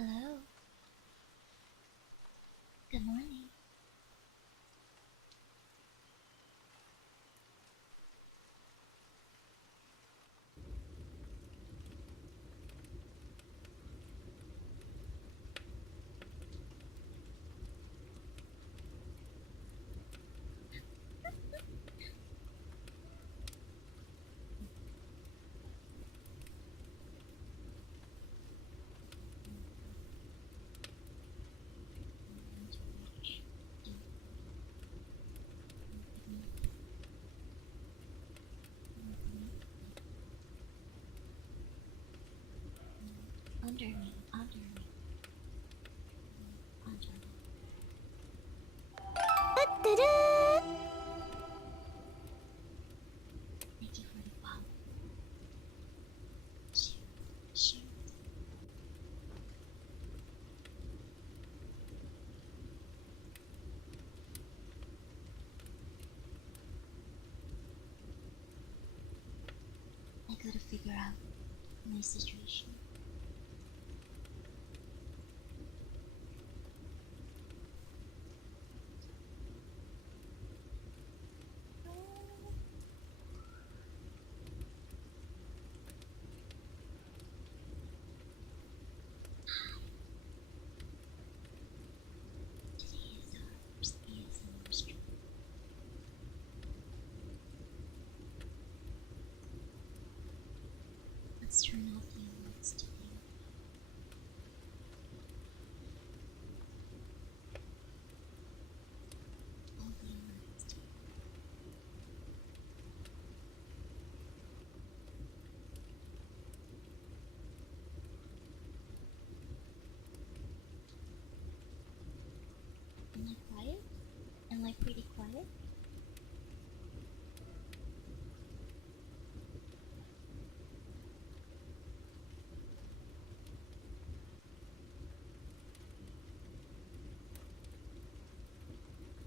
Hello. Good morning. Under me. Thank you for the follow. Shoot. I gotta figure out my situation. Let's turn off the alerts today. All the alerts today. Am I quiet? Am I pretty quiet?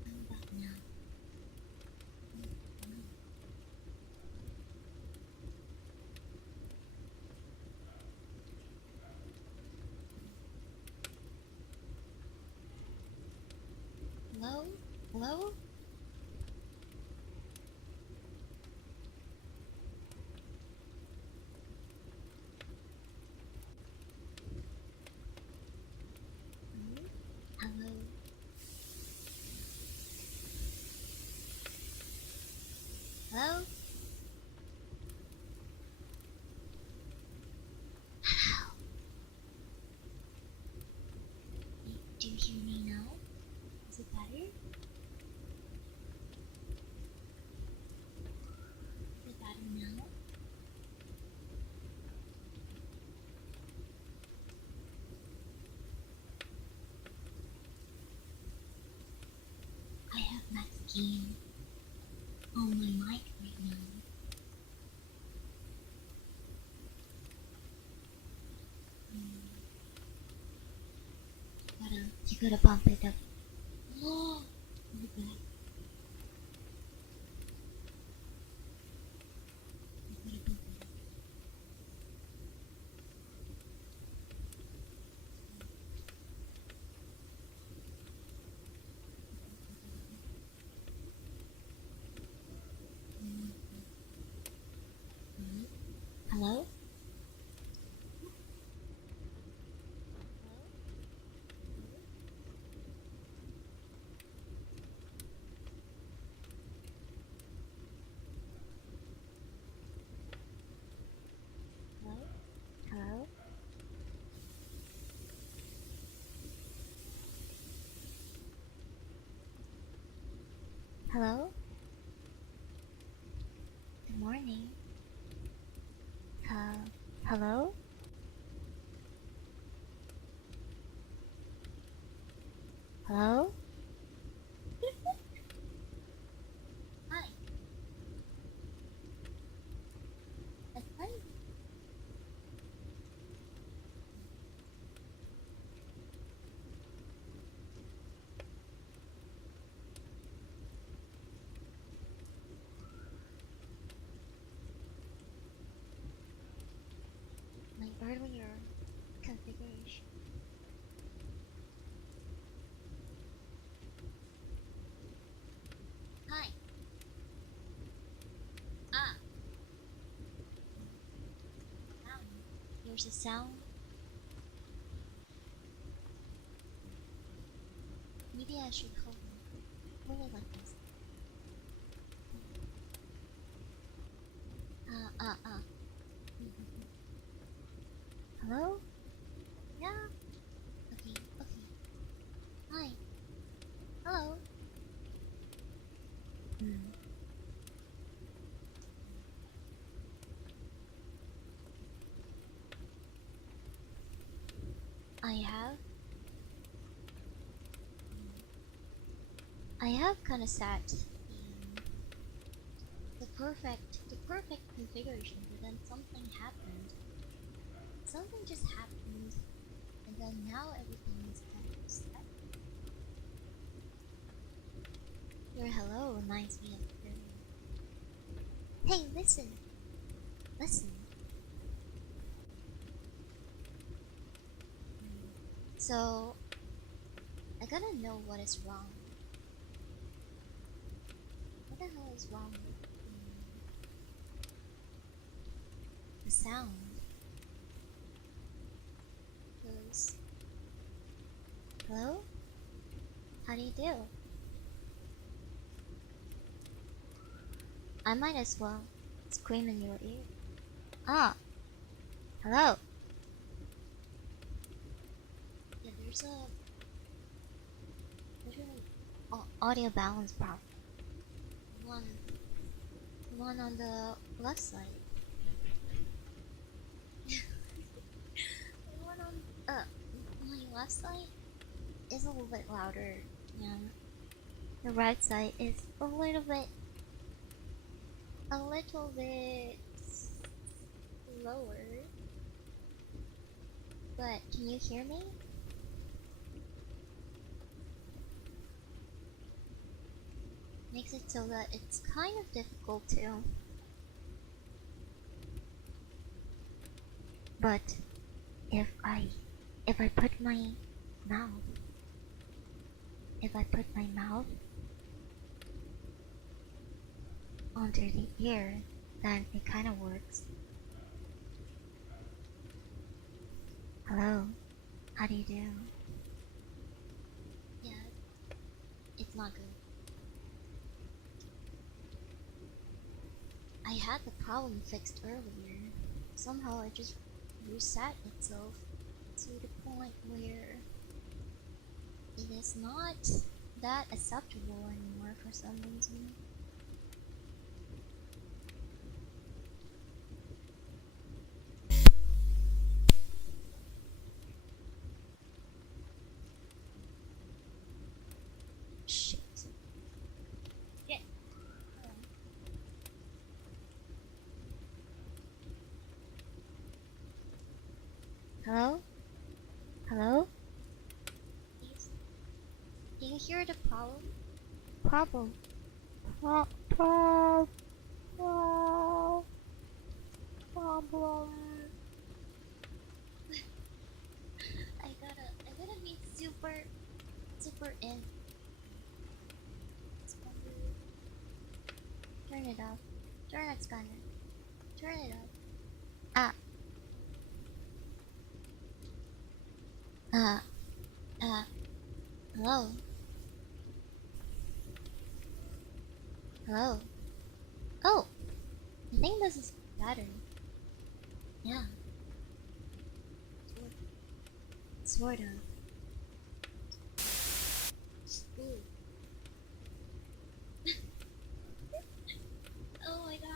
I'm back now. Hello? Hello? Hello? Hello? Hello? Do you hear me now? Is it better? Is it better now? I have max gain on my mic right now. You gotta bump it up. Oh, look at that. You gotta bump it up. Hello? Hello? Hello? Hello? Good morning. Hello? Hello? Hi. That's fine. My earlier configuration there's a sound. Maybe I should hold it like this. Hello? Yeah? Okay, okay. Hi. Hello? I have kinda sat the perfect configuration, but then something happened. Something just happened, and then now everything is kind of set. Your hello reminds me of earlier. Hey, listen! Listen! So, I gotta know what is wrong. What the hell is wrong with the sound? Because... Hello? How do you do? I might as well scream in your ear. Ah! Hello! Yeah, there's an audio balance problem. The one on the left side. The one on my left side is a little bit louder, and the right side is a little bit lower. But can you hear me? Makes it so that it's kind of difficult to. But if I put my mouth onto the ear, then it kind of works. Hello, how do you do? Yeah, it's not good. I had the problem fixed earlier. Somehow it just reset itself to the point where it is not that acceptable anymore for some reason. Shit. Yeah. Hello? Hello? Do you hear the problem? Problem. I gotta be super in. Turn it off. Turn it, Skyner. Turn it off. Hello? Hello? Oh! I think this is better. Yeah. Sort of. Ooh. Oh my god.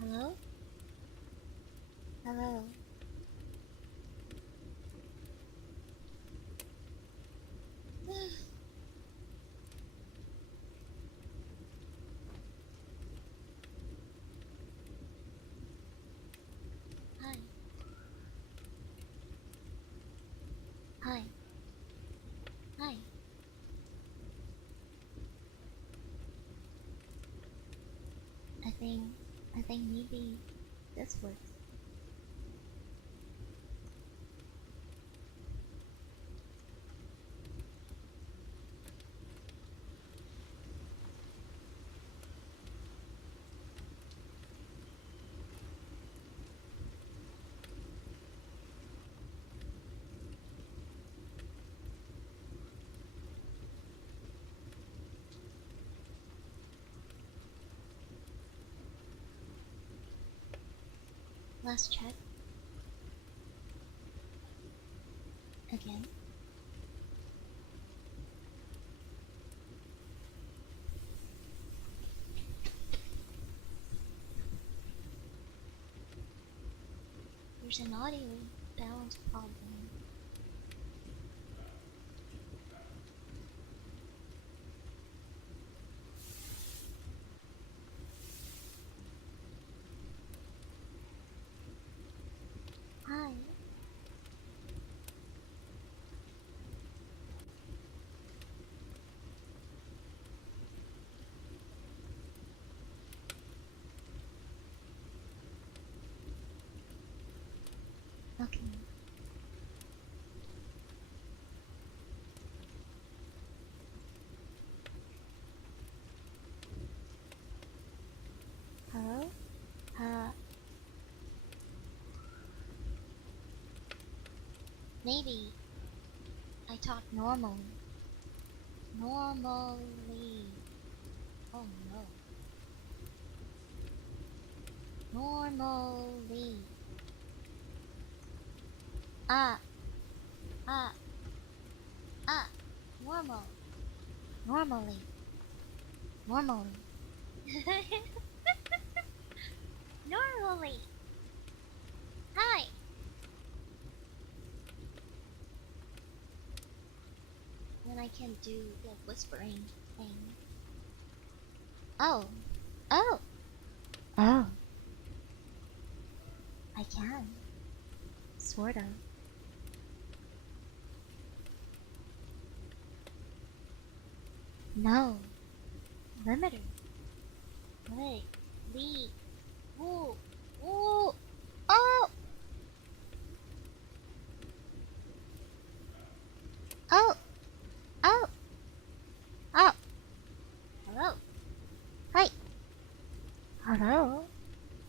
Hello? Hello? Hi. Hi. Hi. I think maybe this works. Let's check. Again. There's an audio balance problem. Hi. Okay. Hello? Maybe I talk normally. Normally. Oh no. Normally. Ah. Ah. Ah. Normal. Normally. Normally. Normally. Hi. When I can do the whispering thing. Oh. Oh. Oh. I can. Sort of. No. Limiter. Wait. Lee. Woo. Woo. Oh. Oh. Oh. Oh. Hello. Hi. Hello.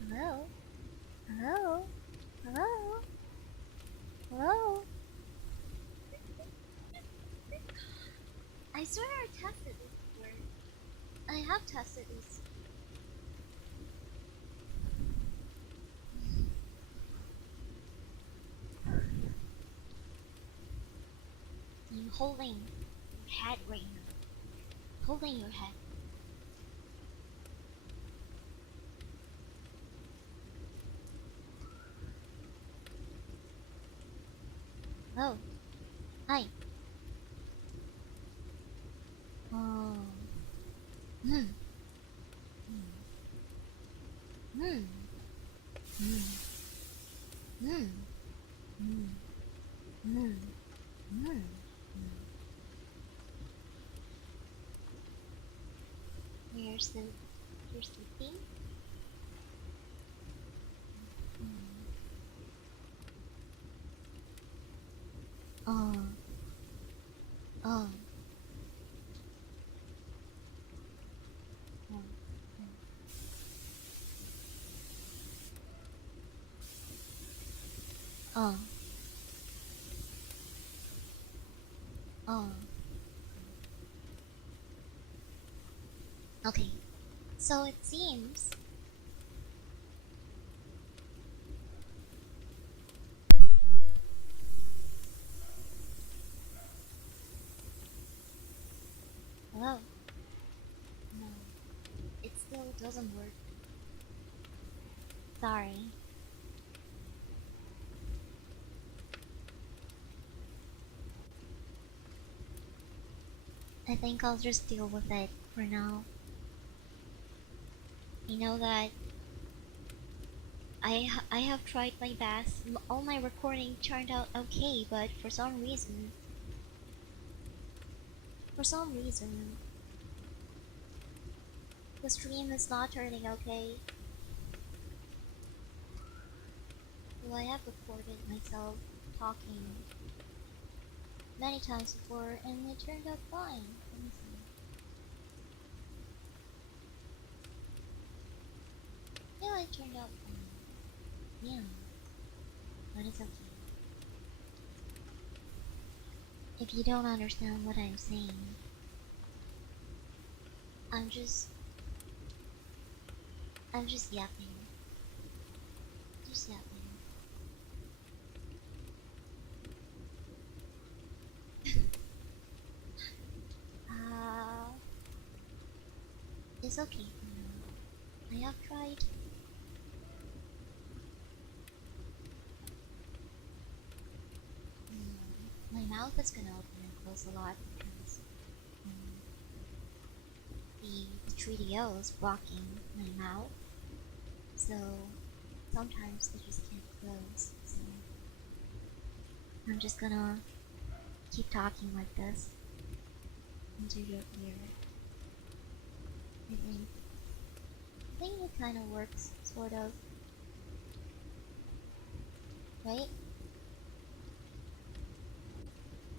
Hello. Hello. Hello. Hello. I swear I tested this before. I have tested this. I'm holding your head right now. Holding your head. Hello. Hi. Oh. Hmm. Hmm. Hmm. Hmm. Hmm. Hmm. Hmm. Hmm. Here's the thing. Oh. Oh. Oh. Oh. Oh. Okay. So it seems. Hello. No. It still doesn't work. Sorry. I think I'll just deal with it for now. You know that I have tried my best. All my recording turned out okay, but for some reason, The stream is not turning okay. Well, I have recorded myself talking many times before and it turned out fine. Let me see. Yeah, it turned out fine. Yeah. But it's okay. If you don't understand what I'm saying, I'm just yapping. Just yapping. It's okay for now. I have tried. My mouth is gonna open and close a lot because the 3DO is blocking my mouth. So sometimes they just can't close. So I'm just gonna keep talking like this into your ear. I think it kind of works, sort of. Right?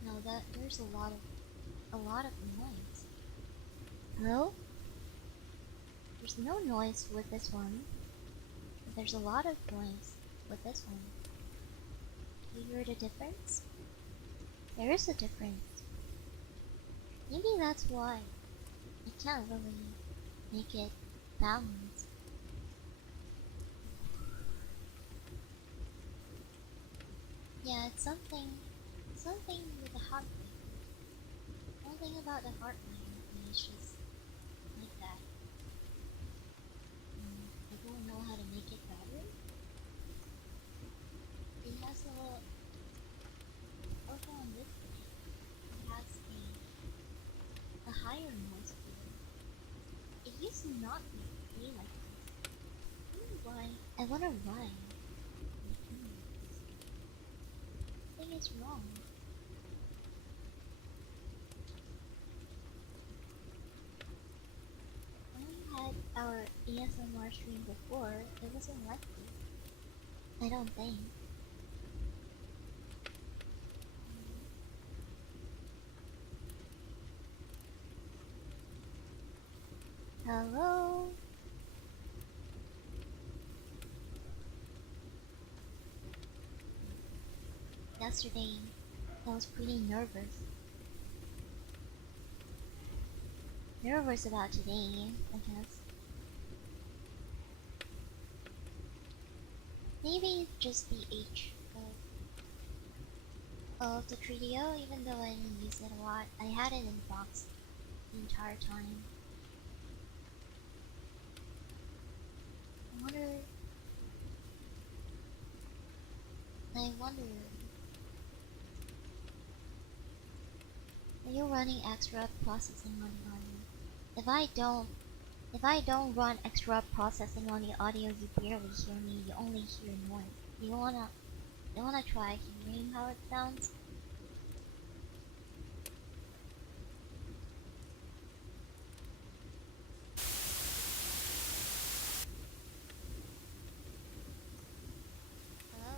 No, that there's a lot of noise. Hello? There's no noise with this one, but there's a lot of noise with this one. Do you hear the difference? There is a difference. Maybe that's why I can't really make it balanced. Yeah, it's something with the heart rate. One thing about the heart rate is just like that. I don't know how to make it better. It has also on this one, it has a higher noise level. It used to not be like this. I wonder why. I think it's wrong. When we had our ASMR stream before, it wasn't like this. I don't think. Hello? Yesterday, I was pretty nervous. Nervous about today, I guess. Maybe just the H of the 3DO, even though I didn't use it a lot. I had it in box the entire time. I wonder, are you running extra processing on the audio? If I don't run extra processing on the audio, you barely hear me. You only hear noise. You wanna try hearing how it sounds? Hello?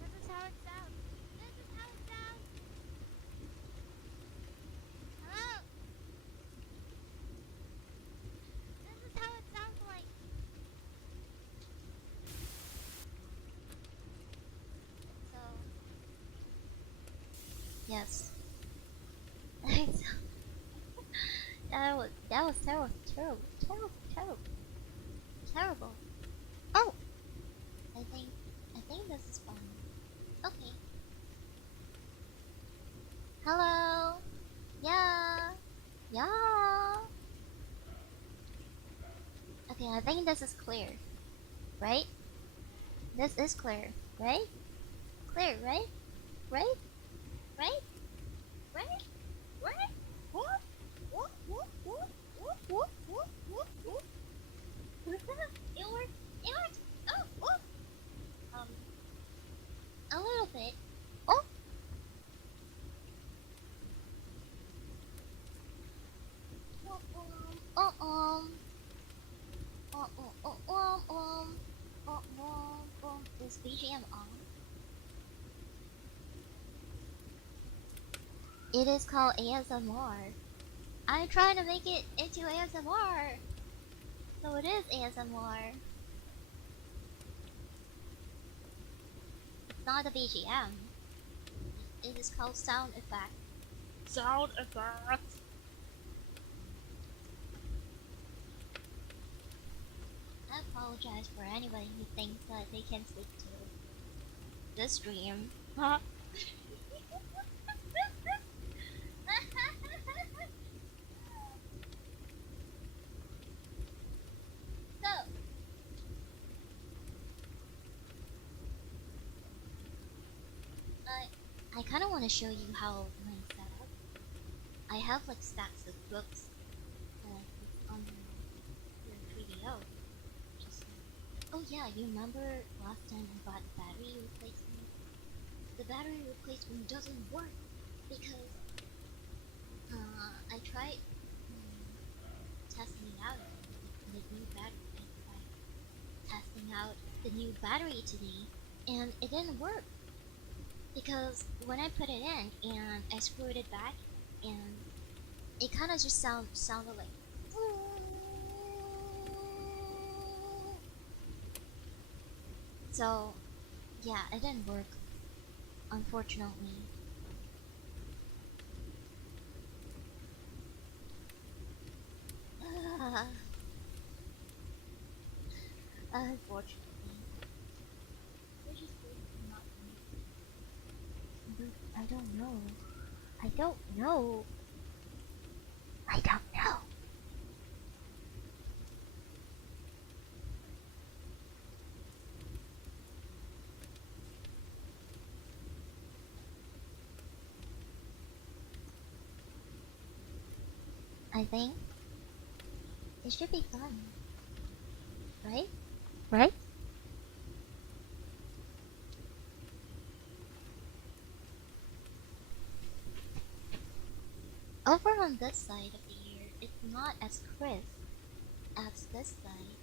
This is how it sounds. This is how it sounds. Hello? This is how it sounds like. So, yes. that was terrible. Oh, I think this is fine. Okay. Hello. Yeah. Yeah. Okay, I think this is clear, right? This is clear, right? Clear, right? Right? Right? Right? Right? What? What? What? What? What? What? What? What? What? It worked. It worked. Oh, oh. A little bit. Oh, Is BGM on? It is called ASMR. I'm trying to make it into ASMR. So it is ASMR. It's not a BGM. It is called sound effect. Sound effect. I apologize for anybody who thinks that they can stick to this stream. Huh? So, I kind of want to show you how my setup. I have like stacks of books on your 3DO. Oh yeah, you remember last time I bought battery replacement? The battery replacement doesn't work because I tried testing it out the new battery. I tried testing out the new battery today, and it didn't work because when I put it in and I screwed it back, and it kind of just sounded like. So, yeah, it didn't work, unfortunately. Unfortunately. I don't know. I don't know. I don't know. I think it should be fun. Right? Right? Over on this side of the ear, it's not as crisp as this side.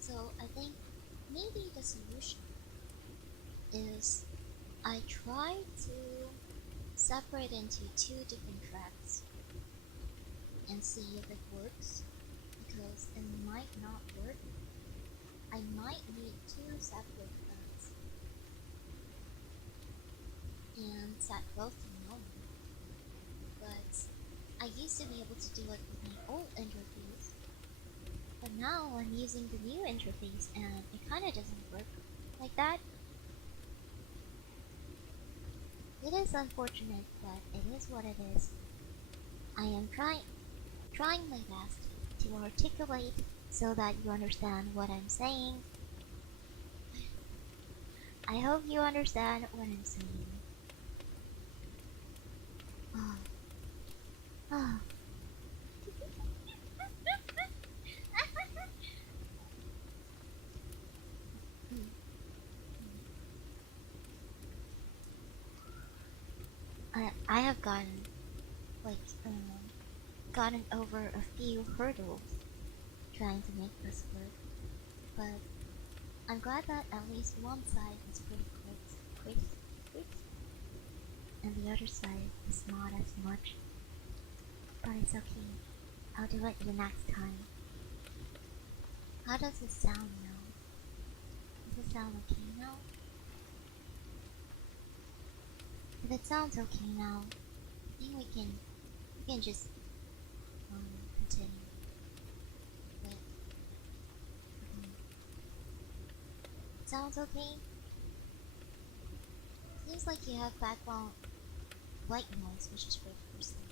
So I think maybe the solution is I try to separate into two different tracks and see if it works, because it might not work. I might need two separate tracks and set both to normal. But I used to be able to do it with my old interface, but now I'm using the new interface and it kinda doesn't work like that. It is unfortunate, but it is what it is. I am trying my best to articulate so that you understand what I'm saying. I hope you understand what I'm saying. Oh. Oh. I have gotten gotten over a few hurdles trying to make this work, but I'm glad that at least one side is pretty crisp, and the other side is not as much. But it's okay. I'll do it the next time. How does it sound now? Does it sound okay now? If it sounds okay now, I think we can just continue. But, sounds okay? Seems like you have background white noise, which is great for sleeping.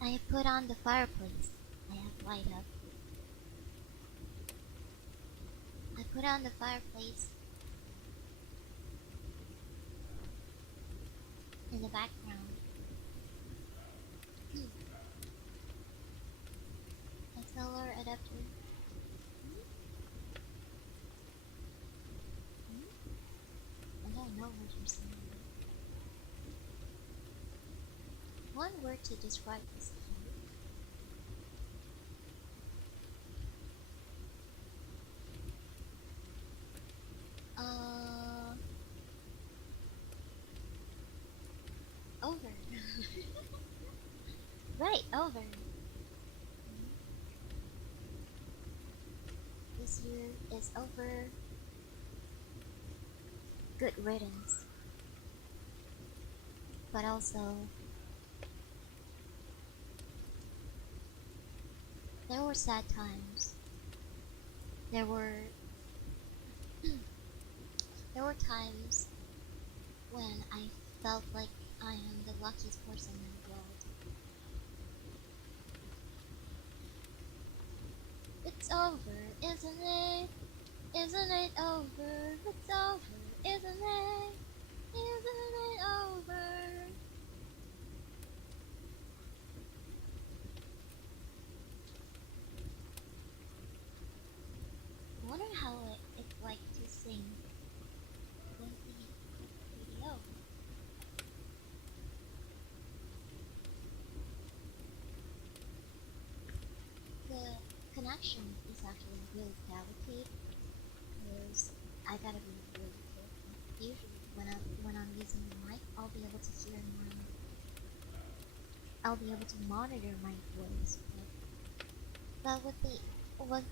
I have put on the fireplace. I have light up. I put on the fireplace in the background. Solar adapter. I don't know what you're saying. One word to describe this key. over. Right, over. This year is over. Good riddance. But also, there were sad times. There were there were times when I felt like I am the luckiest person in the world. It's over, isn't it? Isn't it over? It's over, isn't it? Isn't it over? I wonder how it's like to sing with the video. The connection is actually really delicate because I gotta be really careful. Usually when I'm using the mic, I'll be able to hear I'll be able to monitor my voice. But with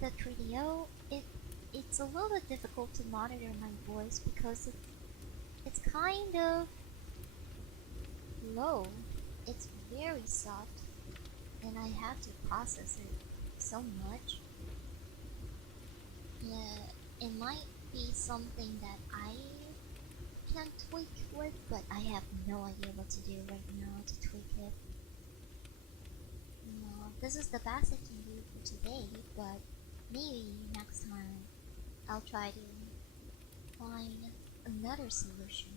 the 3DO, it's a little bit difficult to monitor my voice because it's kind of low. It's very soft, and I have to process it so much. Yeah, it might be something that I can tweak with, but I have no idea what to do right now to tweak it. No, this is the best I can do for today, but maybe next time I'll try to find another solution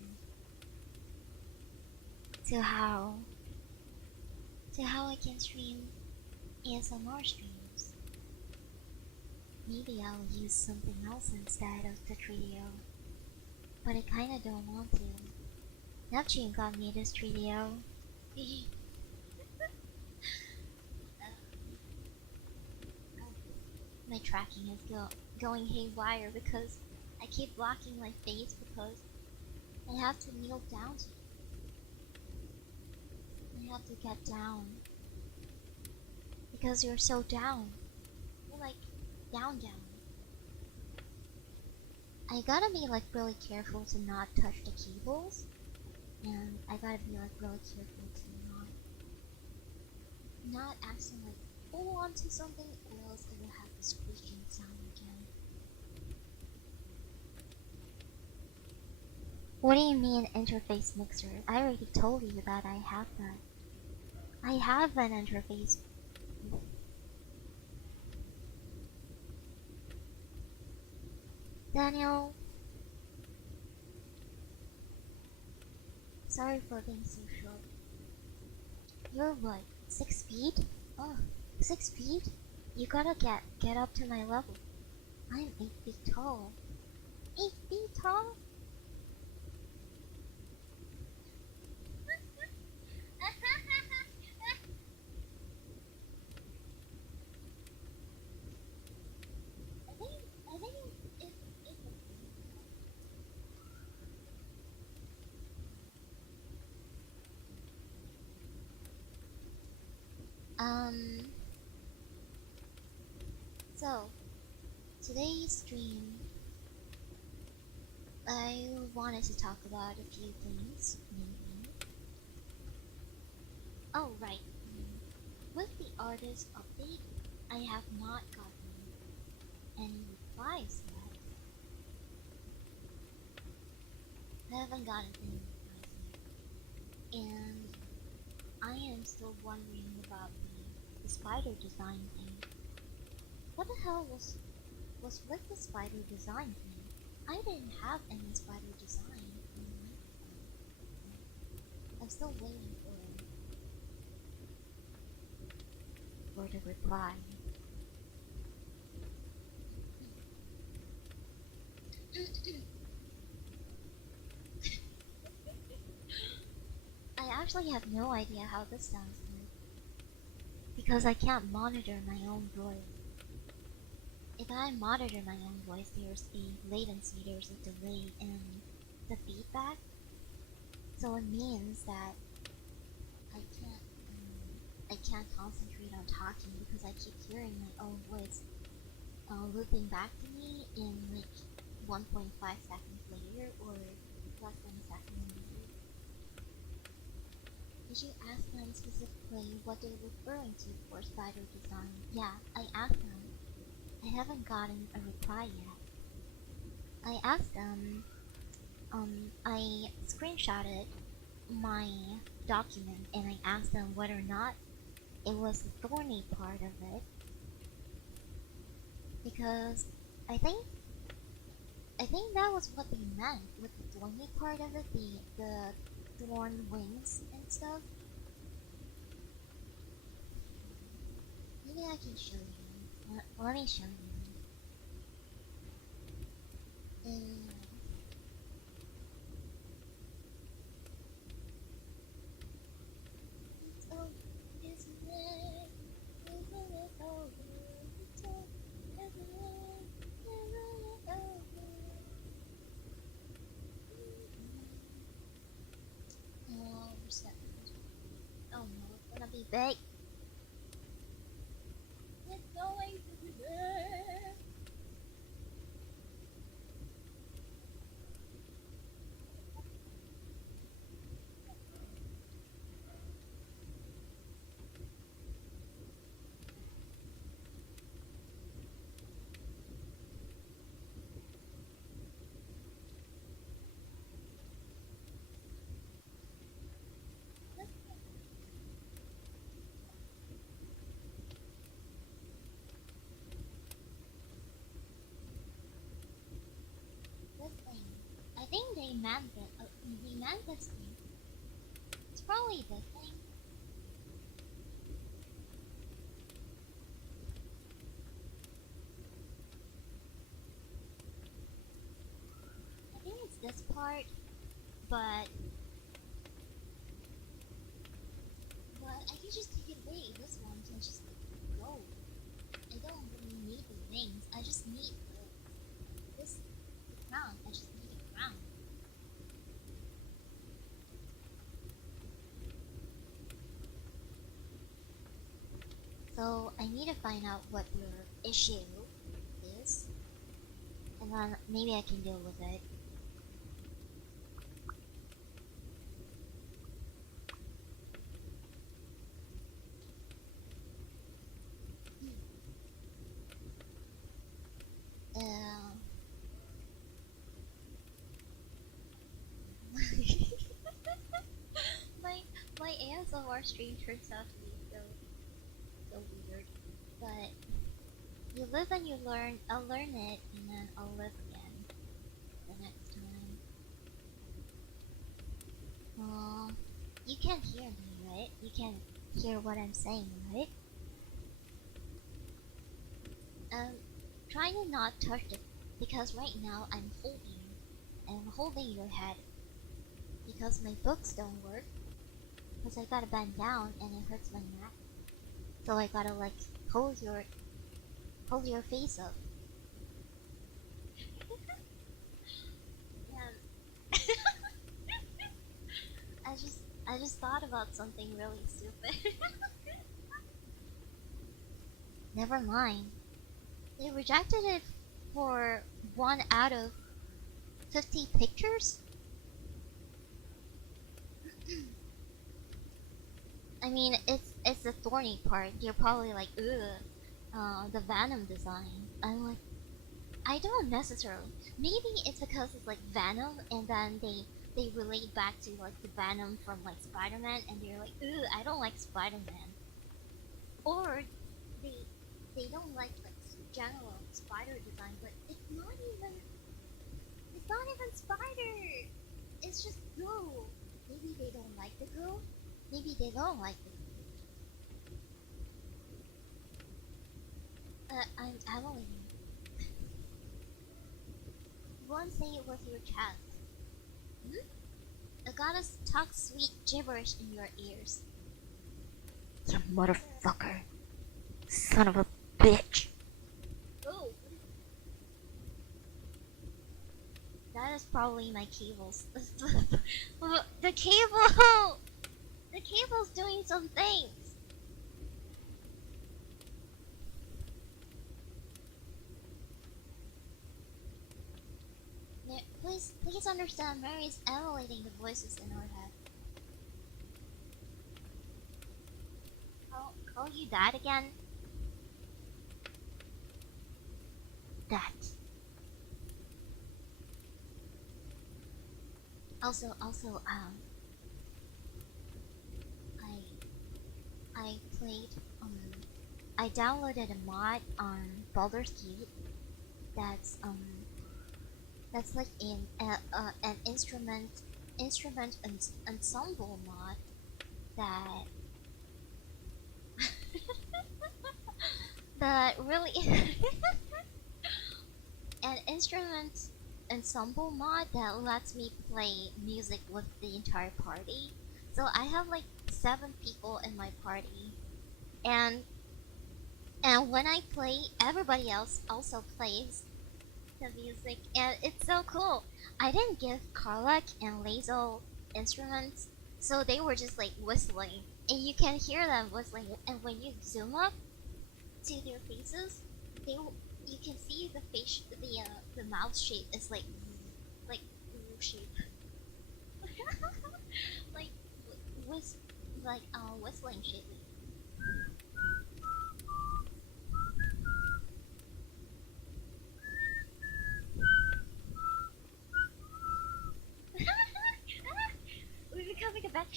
to how I can stream ASMR streams. Maybe I'll use something else instead of the 3DO, but I kinda don't want to. Neptune got me this 3DO. My tracking is going haywire because I keep blocking my face because I have to kneel down to it. I have to get down. Because you're so down. You're like down. I gotta be like really careful to not touch the cables. And I gotta be like really careful to not accidentally hold onto something, or else it will have the squeaking sound again. What do you mean interface mixer? I already told you that I have that. I have an interface. Daniel, sorry for being so short. You're what, 6 feet? Oh, 6 feet? You gotta get up to my level. I'm 8 feet tall. 8 feet tall? I think it's so today's stream, I wanted to talk about a few things, maybe. Oh, right. With the artist update, I have not gotten any replies yet. I haven't gotten any replies yet. And I am still wondering about the spider design thing. What the hell was with the spider design thing? I didn't have any spider design in my I'm still waiting for the reply. I actually have no idea how this sounds like, because I can't monitor my own voice. If I monitor my own voice, there's a latency, there's a delay in the feedback. So it means that I can't concentrate on talking because I keep hearing my own voice looping back to me in like 1.5 seconds later or less than a second later. Did you ask them specifically what they're referring to for spider design? Yeah, I asked them. I haven't gotten a reply yet. I asked them, I screenshotted my document and I asked them whether or not it was the thorny part of it. Because I think that was what they meant with the thorny part of it, the thorn wings and stuff. Maybe I can show you. Let me show you. Oh no, it's gonna be big. It's going to be big. This thing. I think they meant it. They meant this thing. It's probably this thing. I think it's this part, but I can just take it away. This one can just go. I don't really need the wings. I just need the crown. I just need a crown. So I need to find out what your issue is, and then maybe I can deal with it. My ASMR stream turns out to be so weird, but you live and you learn. I'll learn it and then I'll live again the next time. You can't hear me, right? You can't hear what I'm saying, right? Try to not touch it because right now I'm holding your head because my books don't work. Because I gotta bend down and it hurts my neck. So I gotta like hold your face up. Yeah. I just thought about something really stupid. Never mind. They rejected it for 1 out of 50 pictures? I mean, it's the thorny part. You're probably like, ugh, the Venom design. I'm like, I don't necessarily. Maybe it's because it's like Venom, and then they relate back to like the Venom from like Spider-Man, and they're like, ugh, I don't like Spider-Man. Or they don't like general spider design, but it's not even spider. It's just goo. Maybe they don't like the goo. Maybe they don't like the goo. I'm Evelyn. You won't say it with your chest. I gotta talk sweet gibberish in your ears. You motherfucker. Son of a bitch. Oh. That is probably my cables. The cable! The cable's doing some things. Please understand, Mary is emulating the voices in her head. Call you that again? That. Also, I played, I downloaded a mod on Baldur's Gate that's like an instrument ensemble mod that that really an instrument ensemble mod that lets me play music with the entire party. So I have like 7 people in my party, and when I play, everybody else also plays the music, and it's so cool. I didn't give Karlak and Lazel instruments, so they were just like whistling, and you can hear them whistling. And when you zoom up to their faces, you can see the face, the mouth shape is like shape, like whistling shape. We're becoming a bad.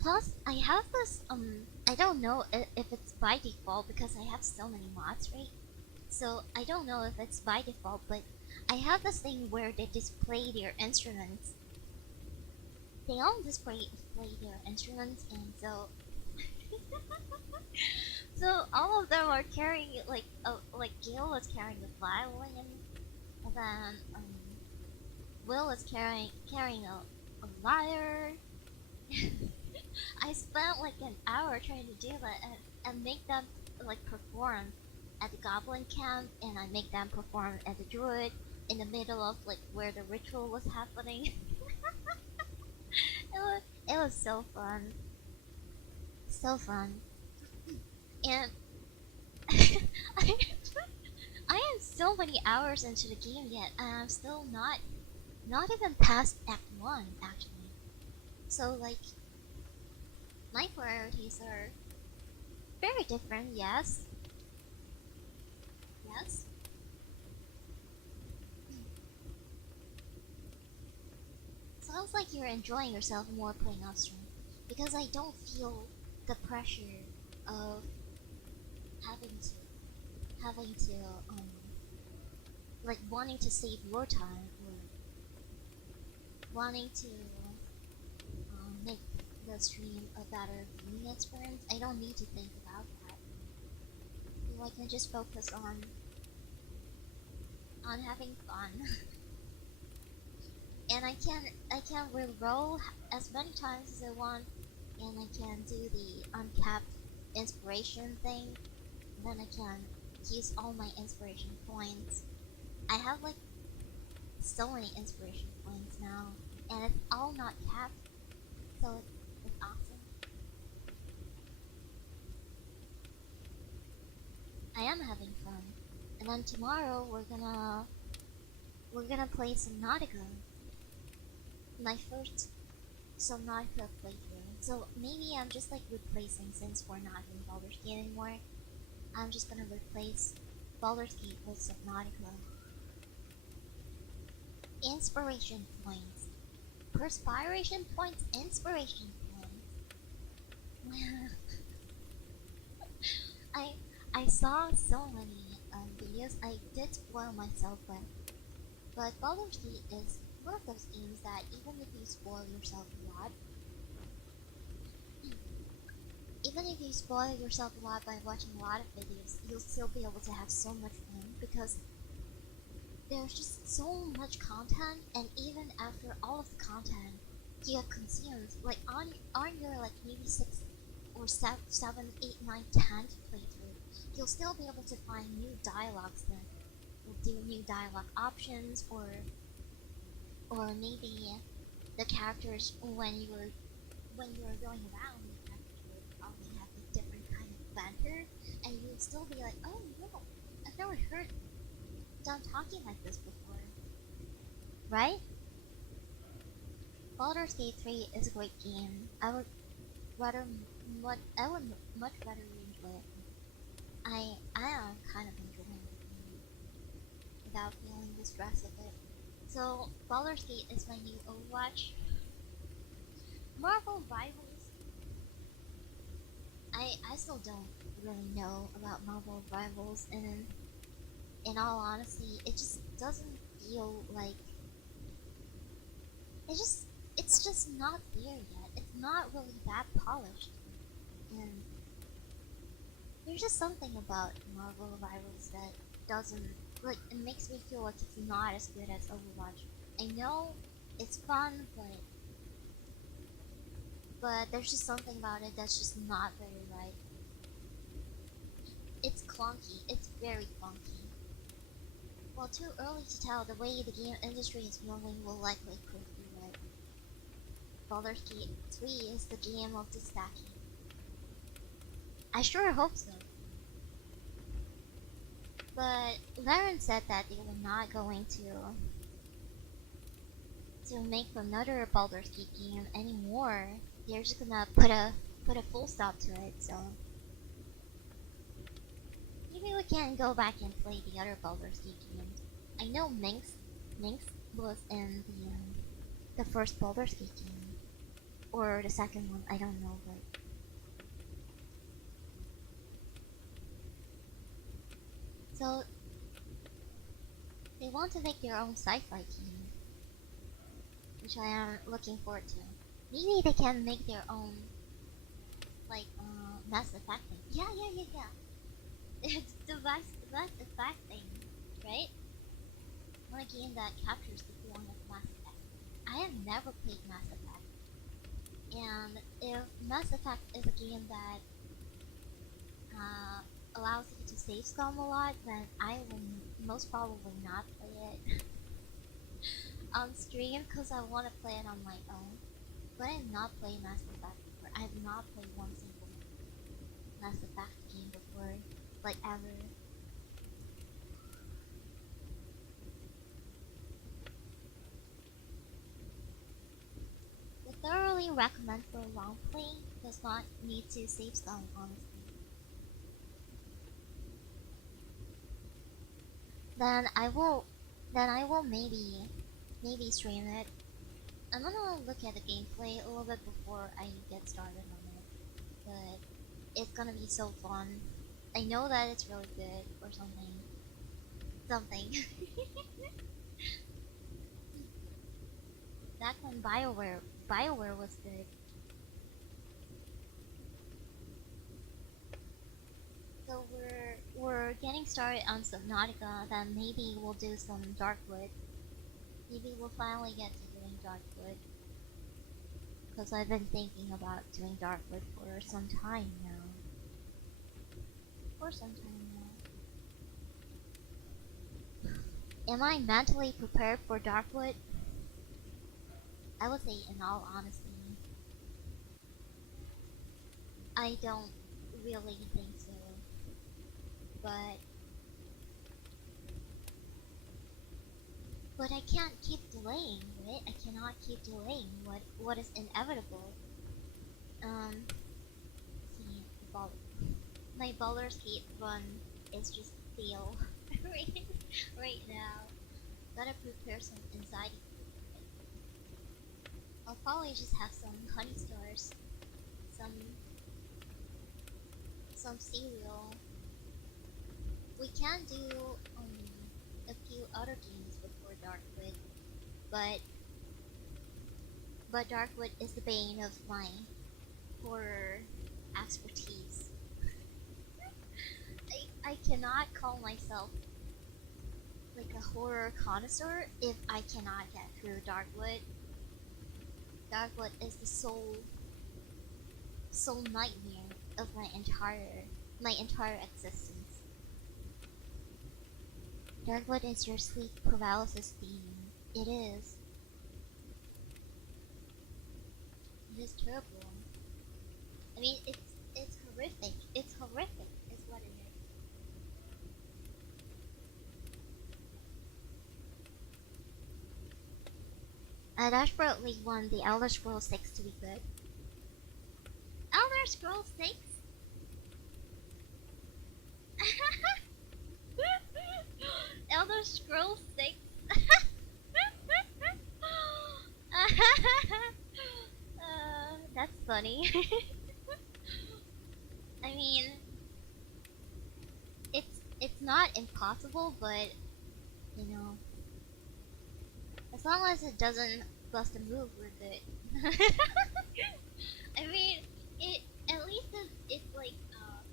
Plus, I have this. I don't know if it's by default because I have so many mods, right? So I don't know if it's by default, but I have this thing where they display their instruments. They all display their instruments, and so so all of them are carrying like Gil was carrying the violin, and then Will is carrying a lyre. I spent like an hour trying to do that and make them like perform at the goblin camp, and I make them perform at the druid in the middle of like where the ritual was happening. It was so fun. So fun. And I am so many hours into the game yet, and I'm still not even past Act 1 actually. So like my priorities are very different, yes. Yes. Sounds like you're enjoying yourself more playing off stream, because I don't feel the pressure of having to like wanting to save your time or wanting to make the stream a better viewing experience. I don't need to think about that. So I can just focus on having fun. And I can re-roll as many times as I want, and I can do the uncapped inspiration thing. And then I can use all my inspiration points. I have like so many inspiration points now, and it's all not capped, so it's awesome. I am having fun, and then tomorrow we're gonna play Subnautica, my first Subnautica playthrough. So maybe I'm just like replacing, since we're not in Baldur's Gate anymore. I'm just gonna replace Baldur's Gate with Subnautica. Inspiration points. Perspiration points, inspiration points. I saw so many videos. I did spoil myself, but Baldur's Gate is one of those games that even if you spoil yourself a lot by watching a lot of videos, you'll still be able to have so much fun, because there's just so much content, and even after all of the content you have consumed, like on your like maybe 6 or 7, 8, 9, 10th playthrough, you'll still be able to find new dialogues that will do new dialogue options, or maybe the characters when when you're going around, the characters would probably have a different kind of banter, and you'd still be like, oh no, I've never heard them talking like this before, right? Baldur's Gate 3 is a great game. I would much rather enjoy it. I am kind of enjoying the game without feeling the stress of it. So Baldur's Gate is my new Overwatch. Marvel Rivals. I still don't really know about Marvel Rivals, and in all honesty, it just doesn't feel like it's just not there yet. It's not really that polished, and there's just something about Marvel Rivals that doesn't like. It makes me feel like it's not as good as Overwatch. I know it's fun, but there's just something about it that's just not very right. It's clunky. It's very clunky. While too early to tell, the way the game industry is moving will likely prove me right. Baldur's Gate 3 is the game of the stacking. I sure hope so. But Laren said that they were not going to make another Baldur's Gate game anymore. They're just gonna put a full stop to it. So maybe we can go back and play the other Baldur's Gate games. I know Minx was in the first Baldur's Gate game, or the second one. I don't know, but so they want to make their own sci-fi game, which I am looking forward to. Maybe they can make their own, like, Mass Effect thing. Yeah. It's the Mass Effect thing, right? I want a game that captures the feeling of Mass Effect. I have never played Mass Effect, and if Mass Effect is a game that allows you to save scum a lot, then I will most probably not play it on stream because I want to play it on my own. But I have not played Mass Effect before. I have not played one single Mass Effect game before, like ever. Would thoroughly recommend for long play. Does not need to save scum, honestly. Then I will maybe stream it. I'm gonna look at the gameplay a little bit before I get started on it, but it's gonna be so fun. I know that it's really good or something. Back when BioWare was good. So we're getting started on Subnautica, then maybe we'll do some Darkwood. Maybe we'll finally get to doing Darkwood. Because I've been thinking about doing Darkwood for some time now. Am I mentally prepared for Darkwood? I would say, in all honesty, I don't really think so. But I can't keep delaying, right? I cannot keep delaying what is inevitable. See, my Baldur's Gate run is just fail right now. Gotta prepare some anxiety. I'll probably just have some honey stars, some cereal. We can do a few other games before Darkwood, but Darkwood is the bane of my horror expertise. I cannot call myself like a horror connoisseur if I cannot get through Darkwood. Darkwood is the sole nightmare of my entire existence. Darkwood is your sleep paralysis demon. It is. It is terrible. I mean, it's horrific. It's horrific, is what it is. I desperately want the Elder Scrolls 6 to be good. Elder Scrolls 6? Elder Scrolls 6? That's funny. I mean, it's not impossible, but you know, as long as it doesn't bust a move, we're good. I mean, it at least it's like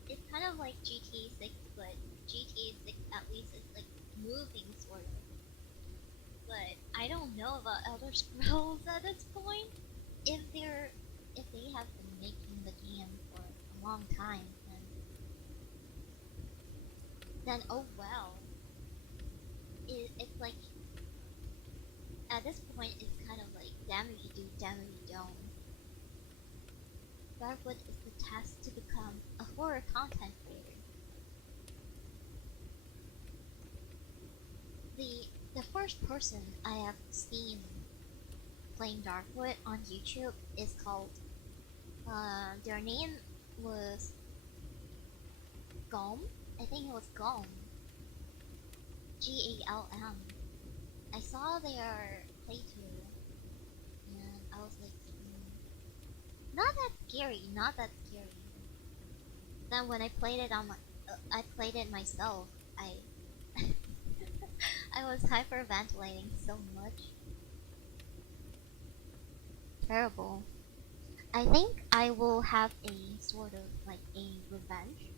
it's kind of like GTA 6, but GTA 6 at least is like moving sort of. But I don't know about Elder Scrolls at this point. If they have been making the game for a long time, then oh well. It's like at this point it's kind of like damn if you do, damn if you don't. Darkwood is the task to become a horror content creator. The first person I have seen playing Darkwood on YouTube is called their name was Gom. I think it was Gom. Galm. I saw their playthrough and I was like, not that scary, not that scary. Then when I played it on I played it myself. I was hyperventilating so much. Terrible. I think I will have a sort of like a revenge.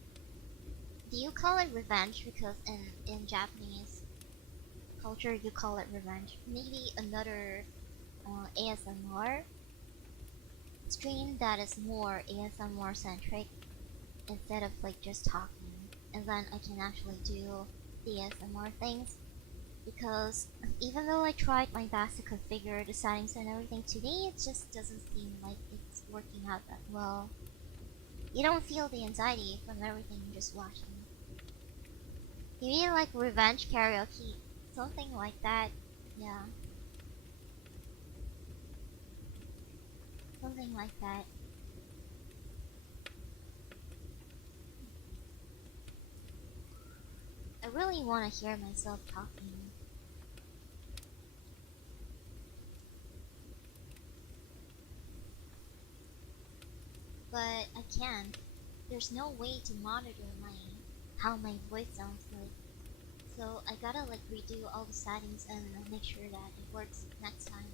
Do you call it revenge? Because in Japanese culture you call it revenge. Maybe another ASMR stream that is more ASMR centric instead of like just talking, and then I can actually do the ASMR things. Because even though I tried my best to configure the settings and everything, to me it just doesn't seem like it's working out that well. You don't feel the anxiety from everything you're just watching. You mean like revenge karaoke? Something like that, yeah. Something like that. I really want to hear myself talking. But I can't. There's no way to monitor how my voice sounds like. So I gotta like redo all the settings and make sure that it works next time.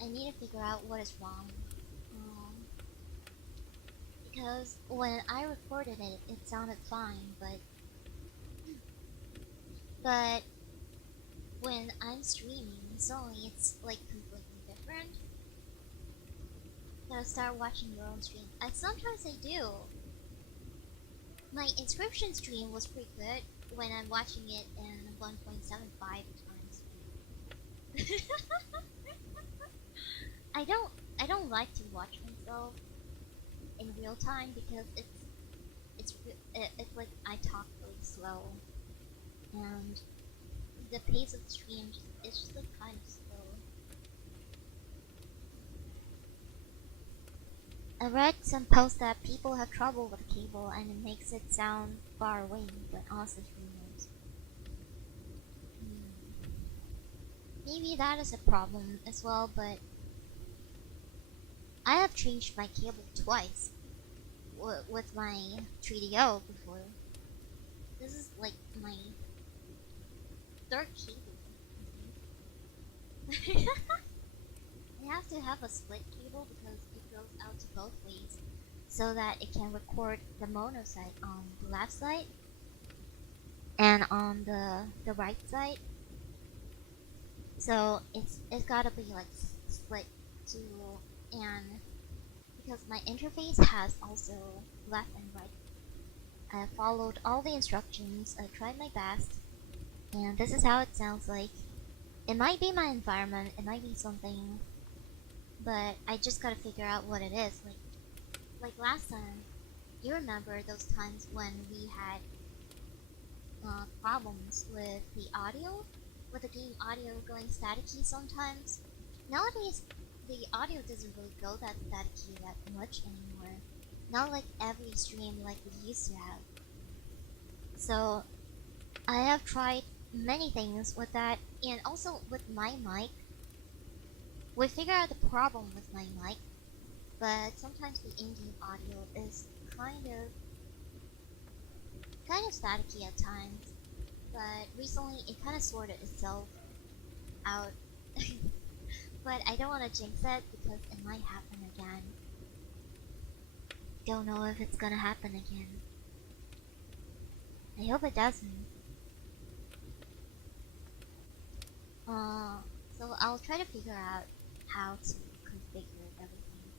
I need to figure out what is wrong. Because when I recorded it, it sounded fine, but when I'm streaming, suddenly it's like completely different. Gotta start watching your own stream. Sometimes I do. My inscription stream was pretty good when I'm watching it in 1.75 times. I don't like to watch myself in real time because it's like I talk really slow, and the pace of the stream it's just like kind of slow. I read some posts that people have trouble with the cable and it makes it sound far away, but also remote. Maybe that is a problem as well, but I have changed my cable twice with my 3DO before. This is like my third cable. I have to have a split cable because it goes out to both ways so that it can record the mono side on the left side and on the right side. So it's gotta be like split to, and because my interface has also left and right. I followed all the instructions, I tried my best, and this is how it sounds like. It might be my environment, it might be something but I just gotta figure out what it is. Like last time, you remember those times when we had problems with the audio, with the game audio going staticky sometimes. Nowadays, the audio doesn't really go that staticky that much anymore. Not like every stream like we used to have. So I have tried many things with that, and also with my mic. We figured out the problem with my mic, but sometimes the in-game audio is kind of staticky at times. But recently, it kind of sorted itself out. But I don't want to jinx it because it might happen again. Don't know if it's gonna happen again. I hope it doesn't. So I'll try to figure out how to configure everything.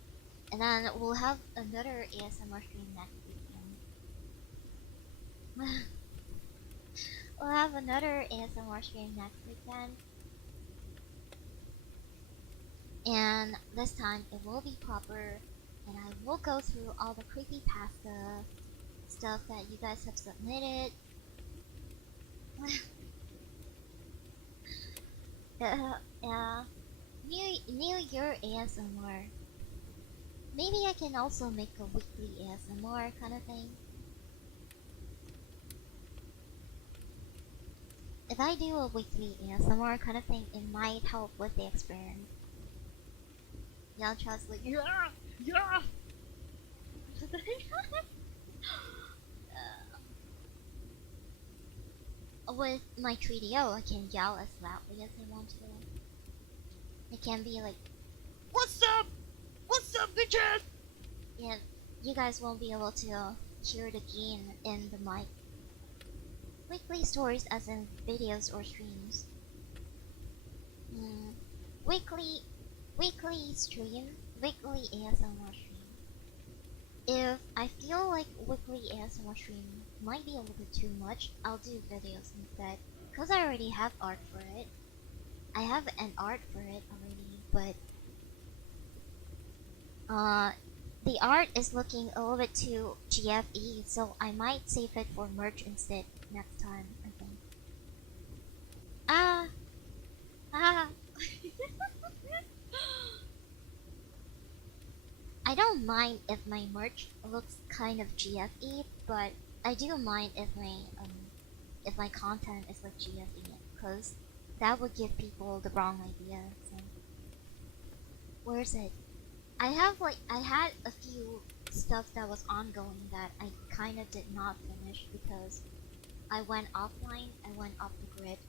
And then we'll have another ASMR stream next weekend. We'll have another ASMR stream next weekend. And this time it will be proper, and I will go through all the creepypasta stuff that you guys have submitted. Yeah. New Year ASMR. Maybe I can also make a weekly ASMR kind of thing. If I do a weekly ASMR kind of thing, it might help with the experience. Y'all trust like yeah. With my 3DO, I can yell as loudly as I want to. It can be like, "What's up? What's up, bitches?" And you guys won't be able to hear the gain in the mic. Weekly stories, as in videos or streams. Weekly stream, weekly ASMR stream. If I feel like weekly ASMR stream might be a little bit too much, I'll do videos instead. Cause I already have art for it. I have an art for it already, but the art is looking a little bit too GFE, so I might save it for merch instead next time, I think. Ah! I don't mind if my merch looks kind of GFE, but I do mind if my content is like GFE, cause that would give people the wrong idea. So where is it? I had a few stuff that was ongoing that I kinda did not finish because I went offline, I went off the grid,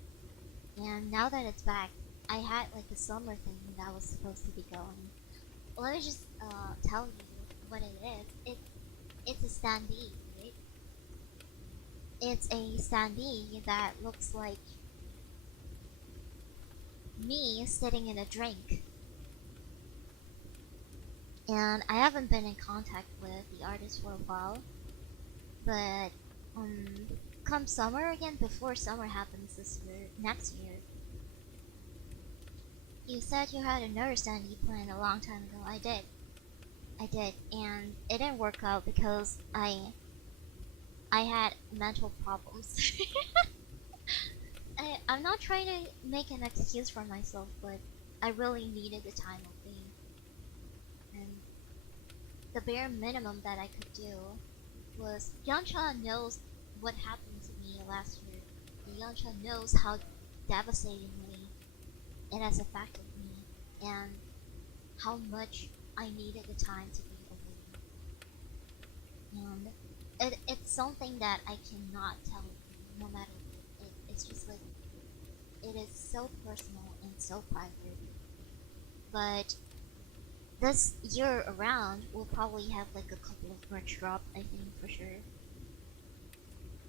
and now that it's back, I had like a summer thing that was supposed to be going. Let me just tell you what it is. It's a standee, right? It's a standee that looks like me sitting in a drink. And I haven't been in contact with the artist for a while, but come summer again, before summer happens next year. You said you had another standee planned a long time ago. I did, and it didn't work out because I had mental problems. I'm not trying to make an excuse for myself, but I really needed the time of being. And the bare minimum that I could do was Yansha knows what happened to me last year. And Yansha knows how devastatingly it has affected me and how much I needed the time to be away. And it's something that I cannot tell you, no matter what. It's just like, it is so personal and so private. But this year around, we'll probably have like a couple of merch drop, I think, for sure.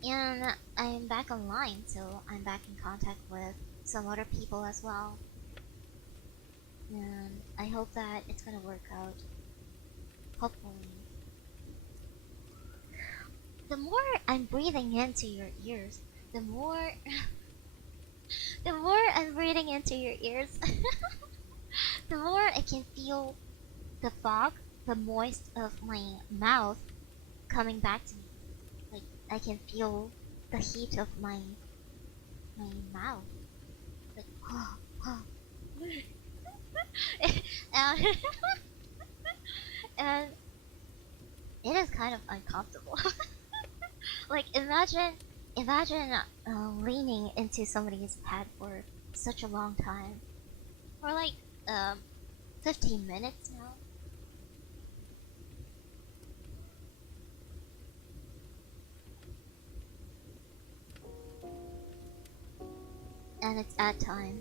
And I'm back online, so I'm back in contact with some other people as well. And I hope that it's gonna work out. Hopefully. The more I'm breathing into your ears, the more I'm breathing into your ears, the more I can feel the fog, the moist of my mouth coming back to me. Like I can feel the heat of my mouth. Like and, and it is kind of uncomfortable. Like imagine leaning into somebody's head for such a long time, for like 15 minutes now. And it's ad time.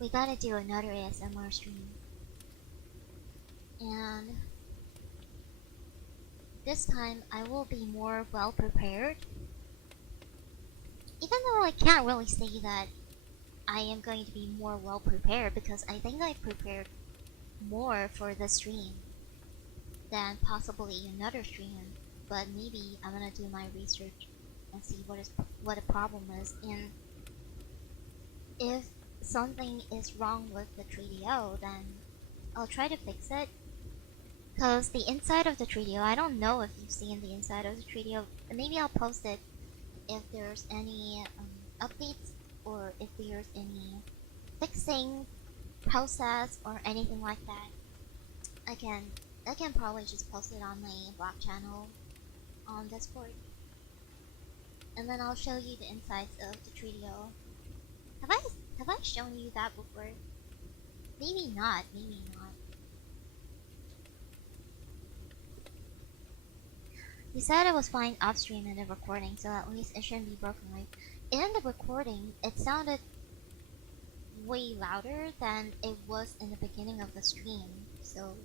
We gotta do another ASMR stream. And this time I will be more well prepared. Even though I can't really say that I am going to be more well prepared, because I think I prepared more for this stream than possibly another stream. But maybe I'm gonna do my research and see what the problem is, and if something is wrong with the 3DO, then I'll try to fix it. Cause the inside of the 3DO, I don't know if you've seen the inside of the 3DO. Maybe I'll post it if there's any updates, or if there's any fixing process or anything like that. I can probably just post it on my blog channel on Discord, and then I'll show you the insides of the 3DO. Have I shown you that before? Maybe not. Maybe not. You said it was fine off stream in the recording, so at least it shouldn't be broken, right? In the recording, it sounded way louder than it was in the beginning of the stream, so...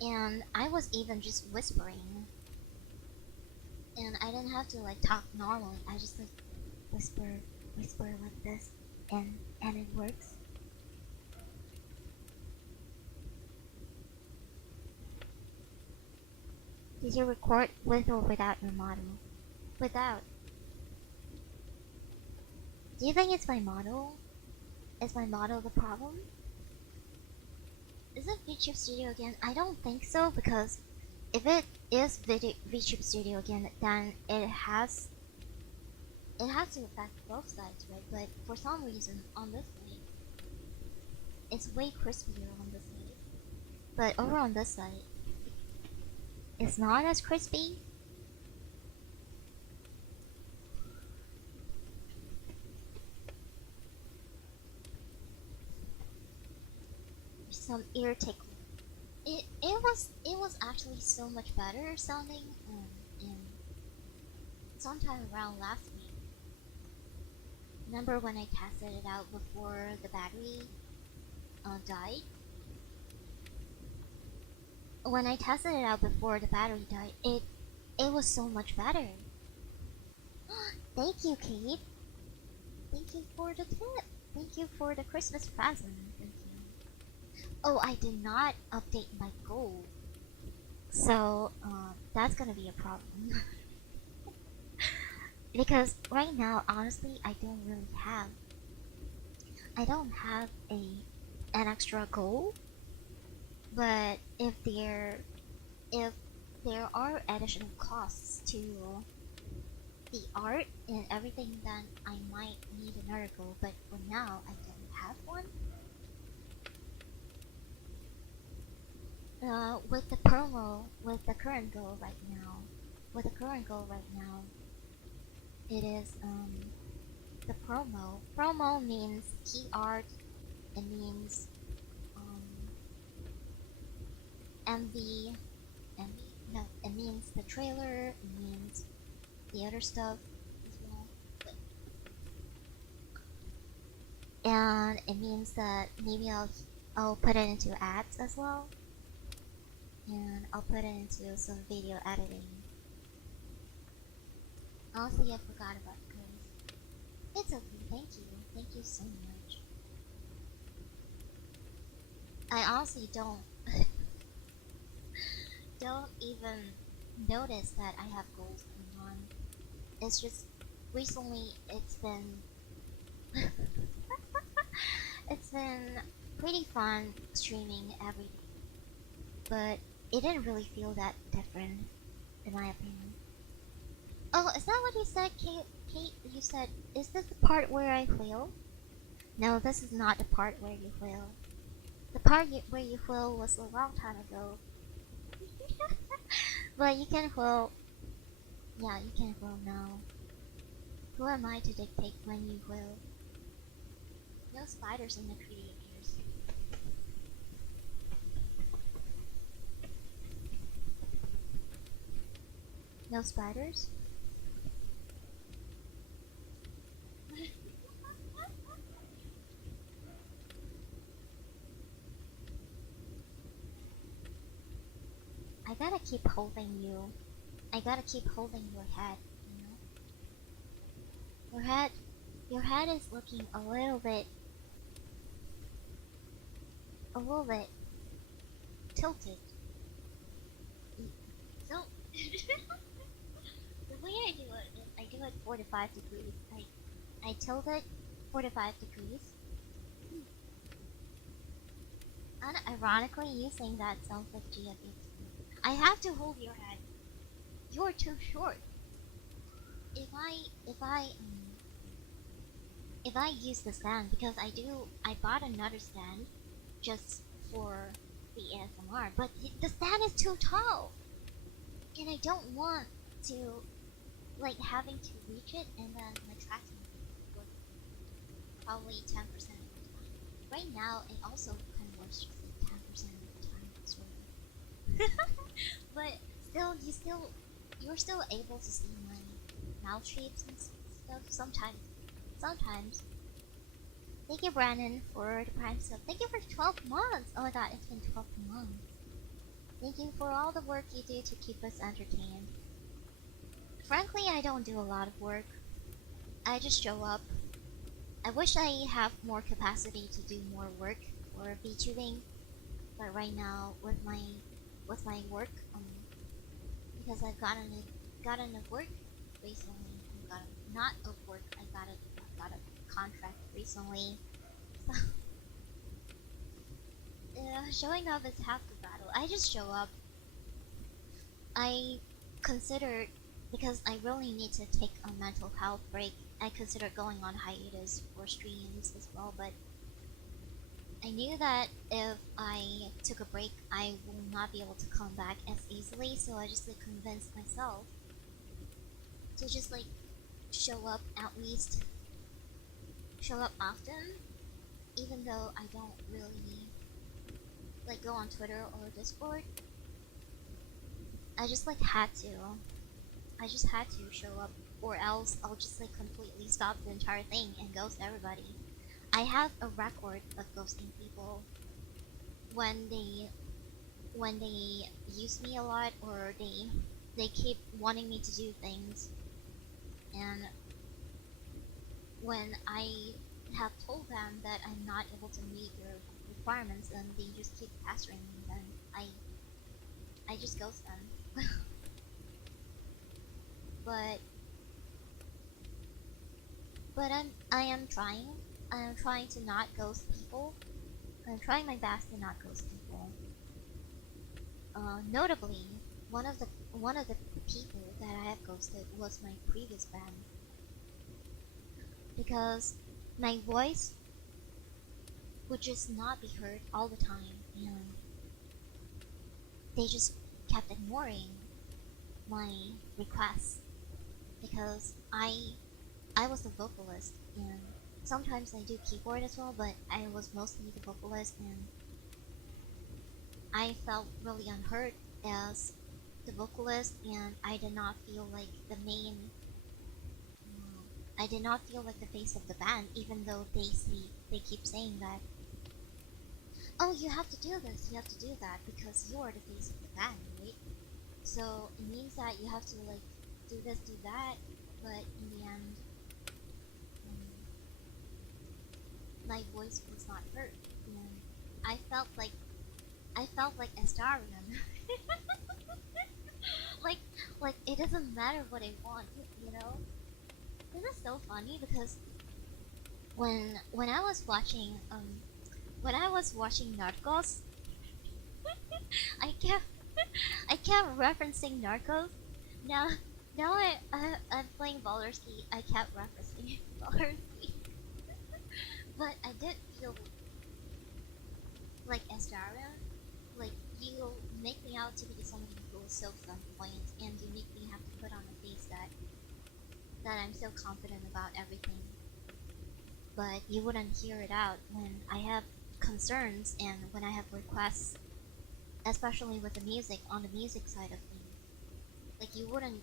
And I was even just whispering. And I didn't have to like talk normally, I just like whisper like this, and it works. Did you record with or without your model? Without. Do you think it's my model? Is my model the problem? Is it VTube Studio again? I don't think so, because if it is VTube Studio again, then it has to affect both sides, right? But for some reason, on this side, it's way crispier on this side. But over on this side, it's not as crispy. Some ear tickle. It was actually so much better sounding in sometime around last week. Remember when I tested it out before the battery died? When I tested it out before the battery died, it was so much better. Thank you, Kate. Thank you for the tip. Thank you for the Christmas present. Thank you. Oh, I did not update my goal, so that's gonna be a problem. Because right now, honestly, I don't have an extra goal. But if there are additional costs to the art and everything, then I might need another goal. But for now, I don't have one. With the current goal right now, it is the promo. Promo means key art. It means it means the trailer, it means the other stuff as well. And it means that maybe I'll put it into ads as well. and I'll put it into some video editing. Honestly, I forgot about the quiz. It's okay, thank you so much. I honestly don't don't even notice that I have goals going on. It's just recently it's been pretty fun streaming every day, but it didn't really feel that different in my opinion. Oh, is that what you said, Kate? Kate, you said, is this the part where I fail? No, this is not the part where you fail. The part where you fail was a long time ago. But you can fail. Yeah, you can fail now. Who am I to dictate when you fail? No spiders in the creators. No spiders? I gotta keep holding you. I gotta keep holding your head, you know? Your head is looking a little bit tilted. So, the way I do it is I do it 45 degrees. I tilt it 45 degrees. And ironically, you saying that sounds like GFX. I have to hold your head. You're too short. If I use the stand, because I bought another stand just for the ASMR, but the stand is too tall, and I don't want to like having to reach it and then my tracking for probably 10% of the time. Right now, it also kind of works just like 10% of the time, sort of. But you're still able to see my mouth shapes and stuff sometimes. Sometimes. Thank you, Brandon, for the prime sub. Thank you for 12 months. Oh my god, it's been 12 months. Thank you for all the work you do to keep us entertained. Frankly, I don't do a lot of work. I just show up. I wish I have more capacity to do more work for VTubing, but right now with my work, because I've gotten a work recently. Not a work. I got a contract recently. So showing up is half the battle. I just show up. I considered, because I really need to take a mental health break, I considered going on hiatus for streams as well, but I knew that if I took a break, I will not be able to come back as easily, so I just like convinced myself to just like show up often, even though I don't really like go on Twitter or Discord. I just like had to. I just had to show up, or else I'll just like completely stop the entire thing and ghost everybody. I have a record of ghosting people when they use me a lot, or they keep wanting me to do things, and when I have told them that I'm not able to meet their requirements and they just keep pestering me, then I just ghost them. but I am trying. I am trying to not ghost people. I'm trying my best to not ghost people. Notably, one of the people that I have ghosted was my previous band, because my voice would just not be heard all the time, and they just kept ignoring my requests, because I was the vocalist, and sometimes I do keyboard as well, but I was mostly the vocalist, and I felt really unheard as the vocalist, and I did not feel like the main. I did not feel like the face of the band, even though they keep saying that. oh, you have to do this, you have to do that because you are the face of the band, right? So it means that you have to like do this, do that, but in the end, um, my voice was not heard, and I felt like Astarion. like like it doesn't matter what I want, you know. This is so funny because when I was watching Narcos, I kept I kept referencing Narcos. Now now I'm playing Ballerski. I kept referencing Ballerski, but I did feel like Astarion. Like you make me out to be somebody who is so flamboyant, and you make me have to put on a face that I'm so confident about everything. But you wouldn't hear it out when I have concerns and when I have requests, especially with the music on the music side of things. Like you wouldn't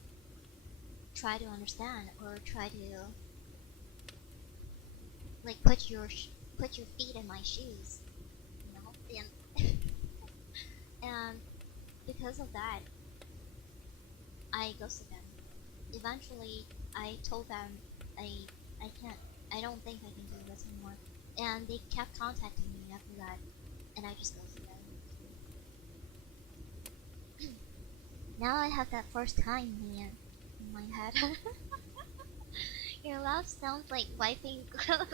try to understand or try to like put your feet in my shoes, you know. And and because of that, I ghosted them. Eventually, I told them I can't. I don't think I can do this anymore. And they kept contacting me after that, and I just ghosted them. Now I have that first time man in my head. Your laugh sounds like wiping glass.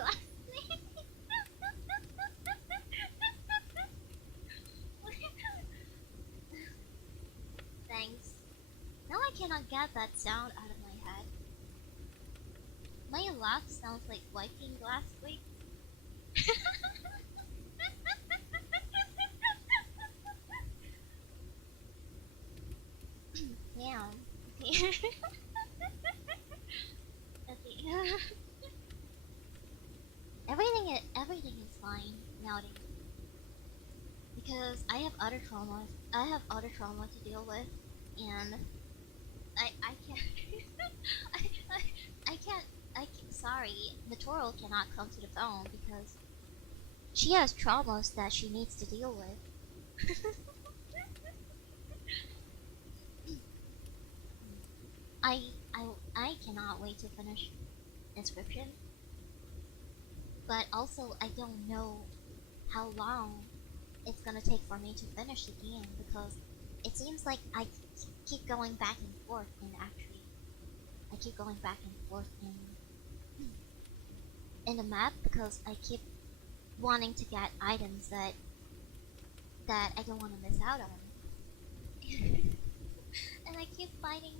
Thanks. Now I cannot get that sound out of my head. My laugh sounds like wiping glass. Wait. Damn. Okay. Okay. Everything is fine nowadays because I have other traumas. I have other trauma to deal with, and I can't. I, I can't. Sorry, Metorial cannot come to the phone because she has traumas that she needs to deal with. I I cannot wait to finish Inscription, but also I don't know how long it's gonna take for me to finish the game because it seems like I keep going back and forth, and actually I keep going back and forth in the map because I keep wanting to get items that I don't want to miss out on. And I keep fighting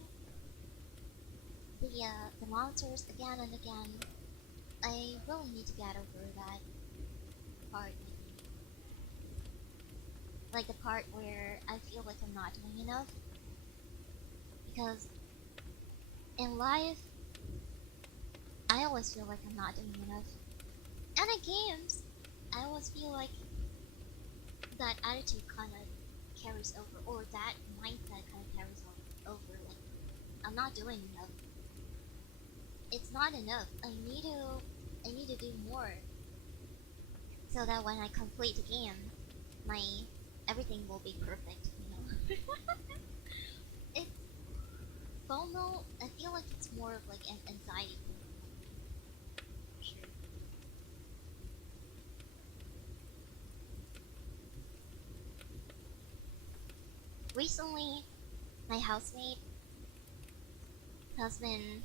the monsters again and again. I really need to get over that part. Like the part where I feel like I'm not doing enough. Because in life, I always feel like I'm not doing enough. And in games, I always feel like that attitude kind of carries over, or that mindset kind of carries over. Like, I'm not doing enough. It's not enough. I need to do more. So that when I complete the game, my everything will be perfect, you know. It's FOMO. I feel like it's more of like an anxiety thing. Sure. Recently, my housemate has been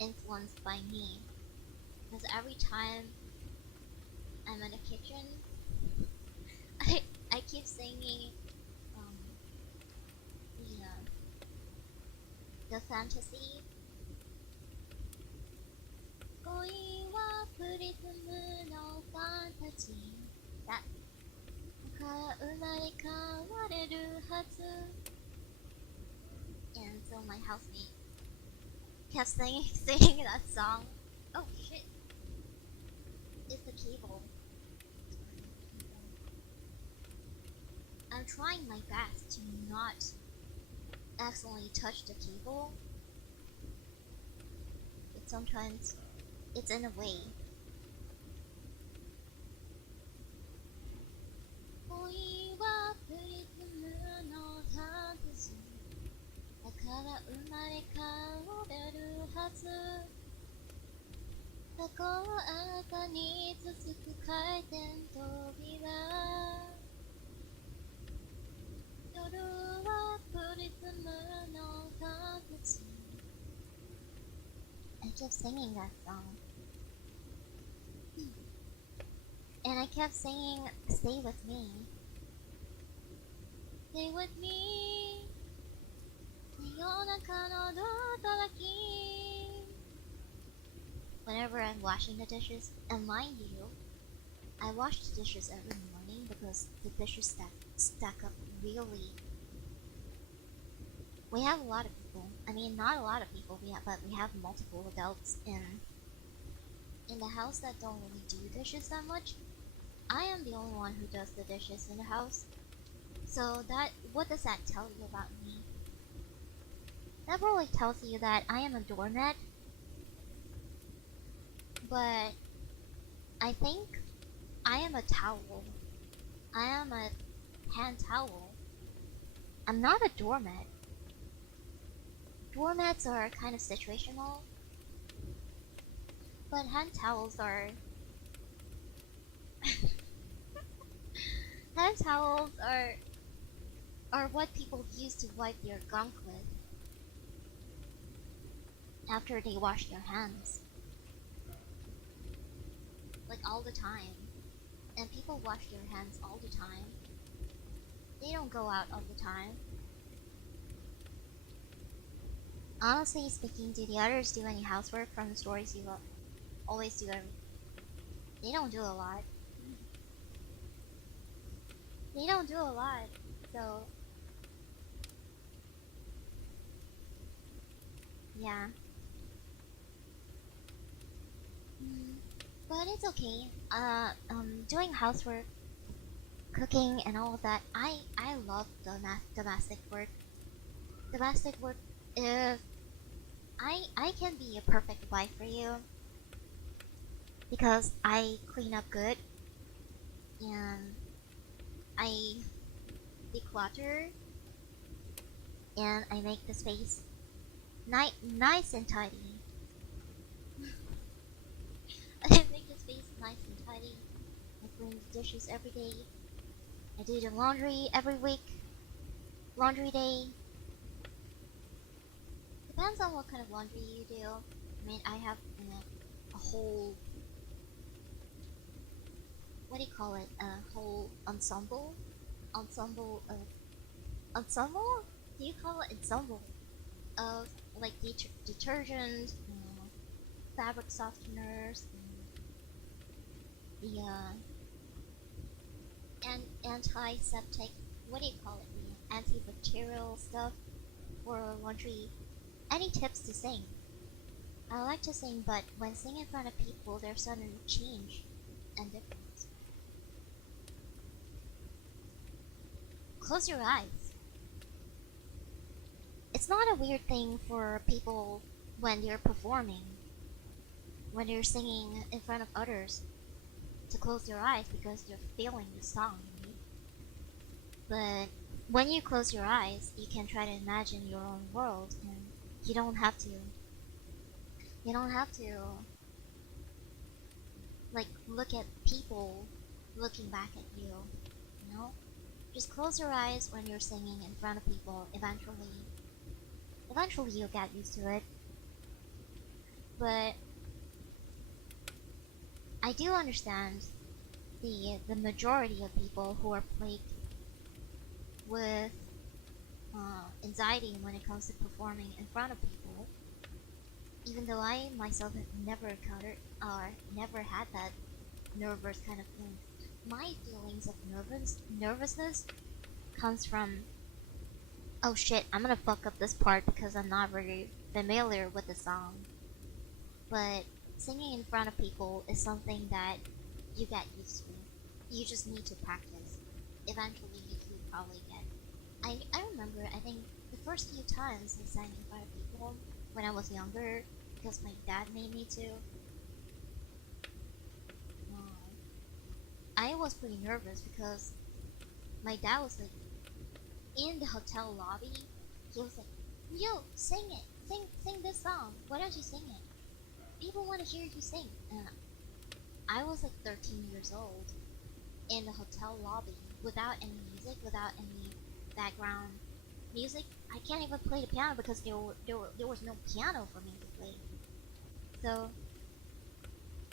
influenced by me because every time I'm in the kitchen, I I keep singing um the fantasy. 恋はプリズムのファンタジーだ。生まれ変われるはず。And so my housemate kept singing that song. Oh shit. It's the cable. I'm trying my best to not accidentally touch the cable, but sometimes it's in a way. with the moon all comforting. I kept singing that song. And I kept singing Stay With Me. Stay with me. Whenever I'm washing the dishes, and mind you, I wash the dishes every morning because the dishes stack up really. We have a lot of people. I mean, not a lot of people, but we have multiple adults in the house that don't really do dishes that much. I am the only one who does the dishes in the house. So what does that tell you about me? That probably tells you that I am a doormat. But I think I am a towel. I am a hand towel. I'm not a doormat. Doormats are kind of situational. But hand towels are... hand towels are what people use to wipe their gunk with after they wash their hands. Like all the time. And people wash their hands all the time. They don't go out all the time. Honestly speaking, do the others do any housework from the stories you always do everything? They don't do a lot. They don't do a lot, so... yeah. But it's okay. Doing housework, cooking, and all of that, I love domestic work. Domestic work, if I can be a perfect wife for you because I clean up good and I declutter and I make the space nice and tidy. I make the space nice and tidy. I clean the dishes every day. I do the laundry every week. Laundry day. Depends on what kind of laundry you do. I mean, I have a whole... what do you call it? A whole ensemble? Ensemble of... ensemble? Do you call it ensemble? Of, like, detergent, fabric softeners, the, antiseptic... what do you call it? The antibacterial stuff for laundry. Any tips to sing? I like to sing, but when singing in front of people, there's a sudden change and difference. Close your eyes. It's not a weird thing for people when you're performing, when you're singing in front of others, to close your eyes because you're feeling the song. But when you close your eyes, you can try to imagine your own world, and you don't have to. You don't have to, like, look at people looking back at you, you know? Just close your eyes when you're singing in front of people. Eventually you'll get used to it. But I do understand the majority of people who are plagued with anxiety when it comes to performing in front of people. Even though I myself have never encountered or never had that nervous kind of thing. My feelings of nervousness comes from... oh shit, I'm gonna fuck up this part because I'm not very familiar with the song. But singing in front of people is something that you get used to. You just need to practice. Eventually you probably get... I remember, I think the first few times I sang in front of people when I was younger, because my dad made me to, I was pretty nervous because my dad was like, in the hotel lobby, he was like, yo, sing it, sing this song, why don't you sing it? People want to hear you sing. And I was like 13 years old in the hotel lobby without any music, without any background music. I can't even play the piano because there was no piano for me to play. So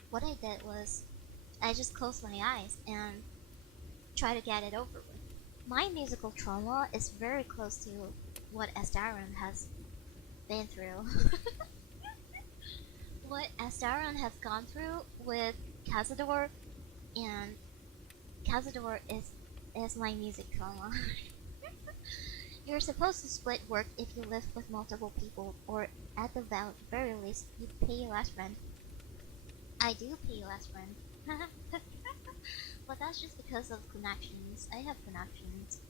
what I did was I just closed my eyes and try to get it over with. My musical trauma is very close to what Astaron has been through. What Astaron has gone through with Cazador, and Cazador is my music trauma. You're supposed to split work if you live with multiple people, or at the very least, you pay less rent. I do pay less rent. But that's just because of connections. I have connections.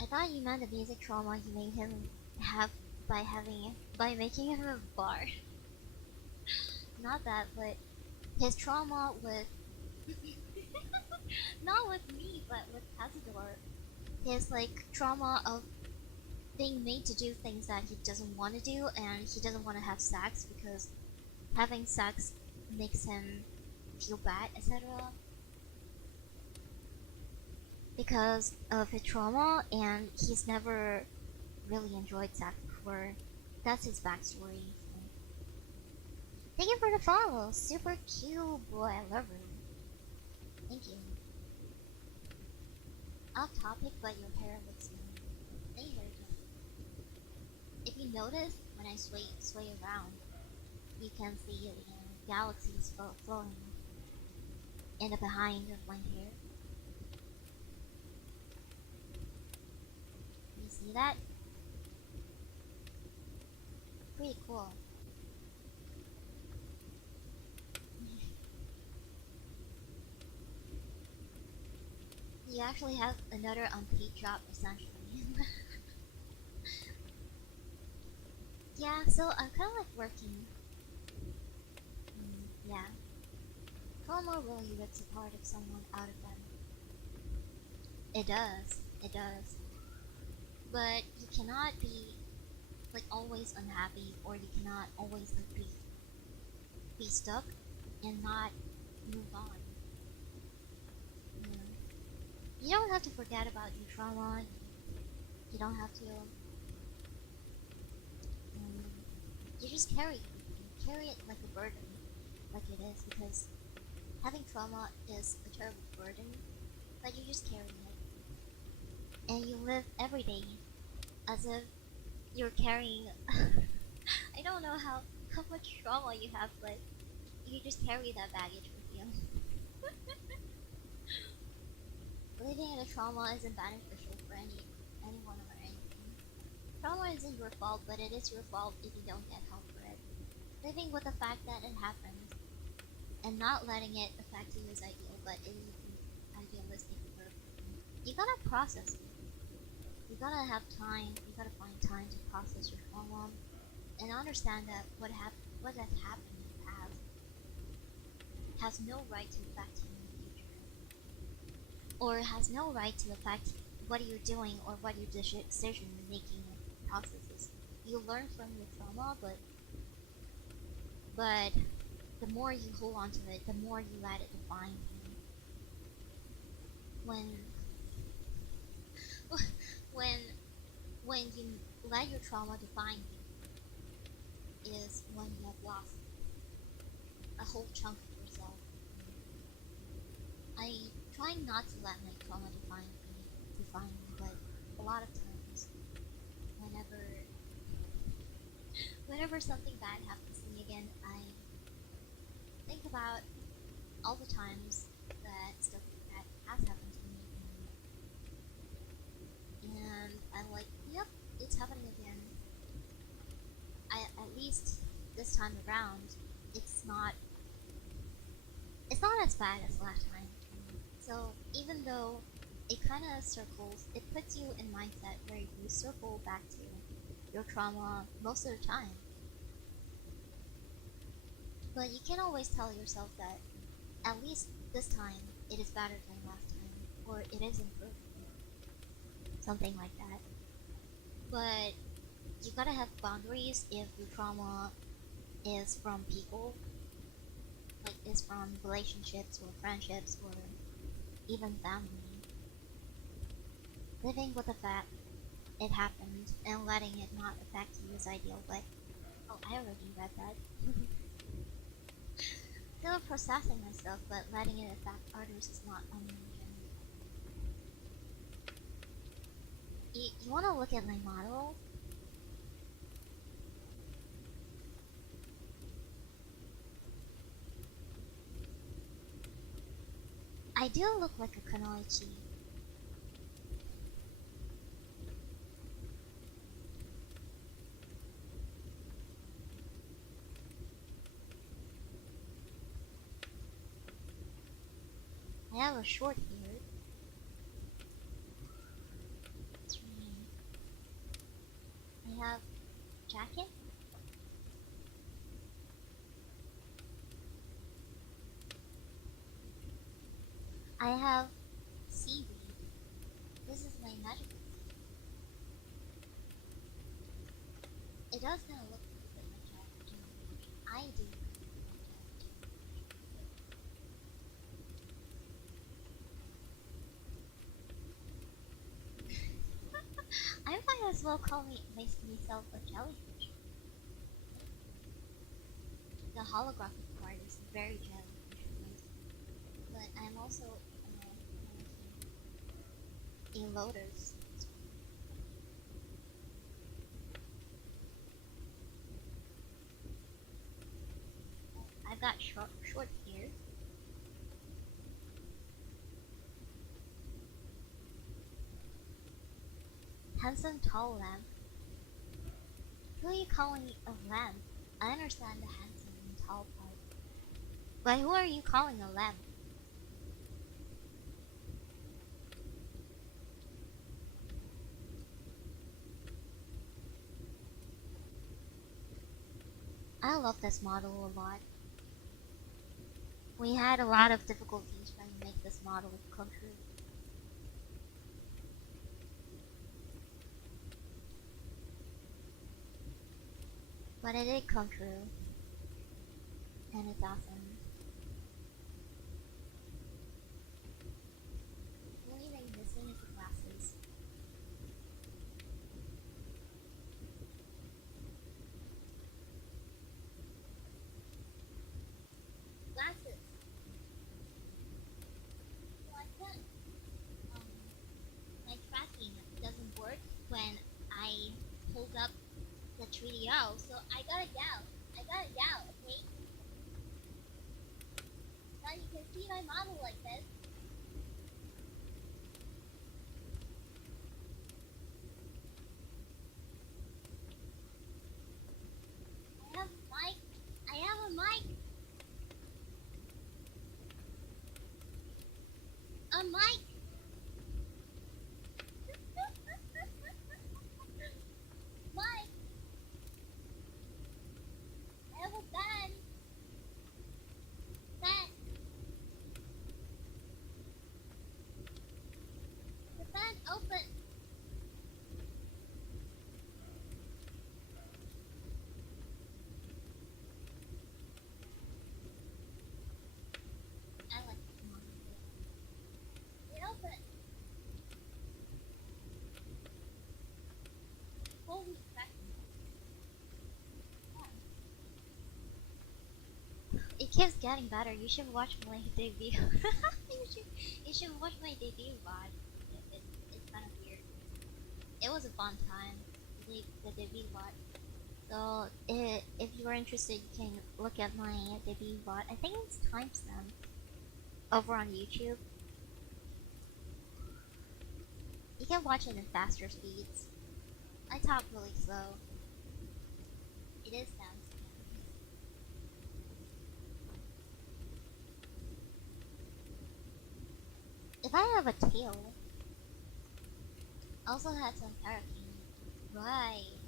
I thought you meant the music trauma you made him have by making him a bar. Not that, but his trauma with not with me, but with Cazador. His like trauma of being made to do things that he doesn't want to do, and he doesn't want to have sex because having sex makes him feel bad, etc. Because of his trauma, and he's never really enjoyed sex before. That's his backstory. So. Thank you for the follow, super cute boy. I love you. Thank you. Off topic, but your hair looks good. Thank you. If you notice, when I sway around, you can see galaxies flowing in the behind of my hair. You see that? Pretty cool. You actually have another unpaid job, essentially. Yeah, so I'm kind of like working. Yeah. Trauma really rips apart of someone out of them. It does. It does. But you cannot be like always unhappy, or you cannot always like be stuck and not move on. You don't have to forget about your trauma. You don't have to. You just carry it. You carry it like a burden, like it is, because having trauma is a terrible burden, but you just carry it, and you live every day as if you're carrying. I don't know how much trauma you have, but you just carry that baggage with you. Living in a trauma isn't beneficial for anyone or anything. Trauma isn't your fault, but it is your fault if you don't get help for it. Living with the fact that it happened and not letting it affect you is ideal, but it isn't idealistic or you gotta process it. You gotta have time, you gotta find time to process your trauma and understand that what has happened in the past has no right to affect you in the future. Or has no right to affect what you're doing or what your decision making processes. You learn from your trauma, but the more you hold on to it, the more you let it define you. When when you let your trauma define you is when you have lost a whole chunk of yourself. I try not to let my trauma define me, but a lot of times, whenever something bad happens to me again, I think about all the times that stuff like that has happened to me, and I'm like, yep, it's happening again. At least this time around, it's not as bad as last time. So even though it kind of circles, it puts you in mindset where you circle back to your trauma most of the time. But you can't always tell yourself that at least this time it is better than last time, or it is improved. Something like that. But you gotta have boundaries if your trauma is from people, like is from relationships or friendships or even family. Living with the fact it happened and letting it not affect you is ideal, but oh, I already read that. Still processing myself, but letting it affect others is not unreasonable. You want to look at my model? I do look like a kunoichi. I have a short hair. That's right. I have jacket. I have seaweed. This is my magical seaweed. It does kind of look like my jacket. I do. I might as well call myself a jellyfish. The holographic part is very jellyfish, but I'm also a lotus. I've got short hair. Handsome tall lamp. Who are you calling a lamp? I understand the handsome and tall part. But who are you calling a lamp? I love this model a lot. We had a lot of difficulties trying to make this model come true. But it did come true. And it's awesome. The only thing missing is the glasses. Glasses! So I can't, my tracking doesn't work when I hold up the 3DO, so I gotta yell. Okay? Now you can see my model like this. I have a mic. A mic! Mic! I have a fan! The fan open! I like this model. It open! Holy crap. It keeps getting better. You should watch my debut. you should watch my debut VOD. It's kind of weird. It was a fun time. The debut VOD. So if you are interested, you can look at my debut VOD. I think it's timestamped over on YouTube. You can watch it in faster speeds. I talk really slow. It is timestamped. If I have a tail, I also had some parakeet. Right.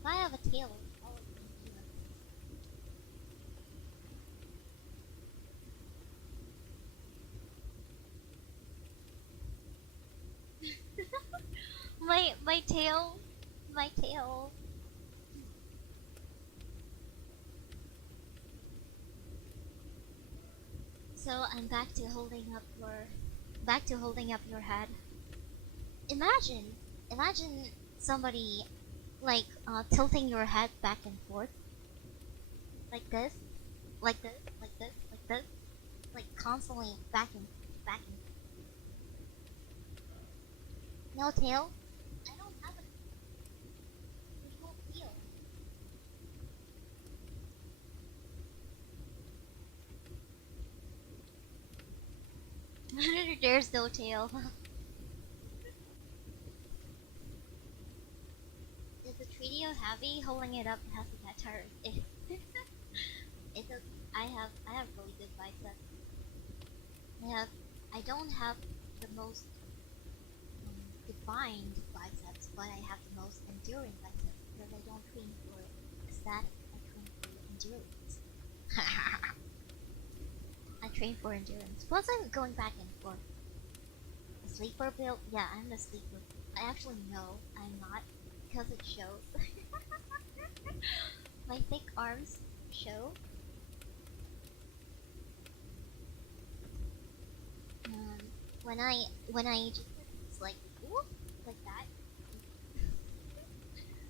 If I have a tail, I'll my tail. So I'm back to holding up for back to holding up your head. Imagine, imagine somebody like tilting your head back and forth, like this, like this, like this, like this, like constantly back and back and. No tail. I don't have a. There's no tail. There's no tail. Is the trio heavy? Holding it up has a guitar. It does. I have really good biceps. I don't have the most defined biceps, but I have the most enduring biceps because I don't train for aesthetic. I train for endurance. I train for endurance. Plus, I'm going back and forth. A sleeper build? Yeah, I'm the sleeper. I actually know I'm not because it shows. My thick arms show. When I just it's like whoop, like that.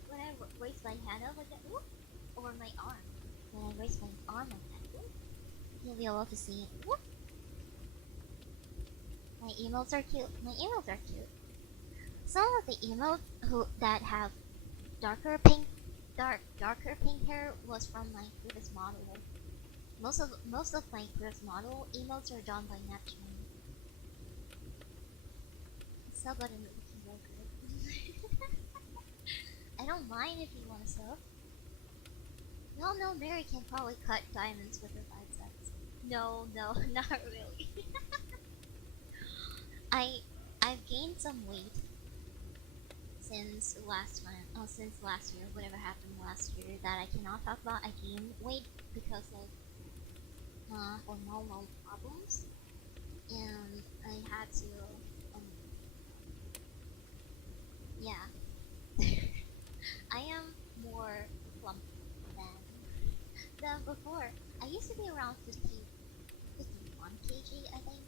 When I raise my hand up like that, whoop, or my arm. When I raise my arm like that, whoop, you'll be able to see it. Whoop. My emotes are cute. My emotes are cute. Some of the emotes that have darker pink hair was from my previous model. Most of my previous model emotes are done by Neptune. Sub button looking real good. I don't mind if you want to sub. No, Mary can probably cut diamonds with her biceps. No, not really. I've gained some weight since last year, whatever happened last year that I cannot talk about. I gained weight because of hormonal problems, and I had to yeah. I am more plump than before. I used to be around 51 kg, I think.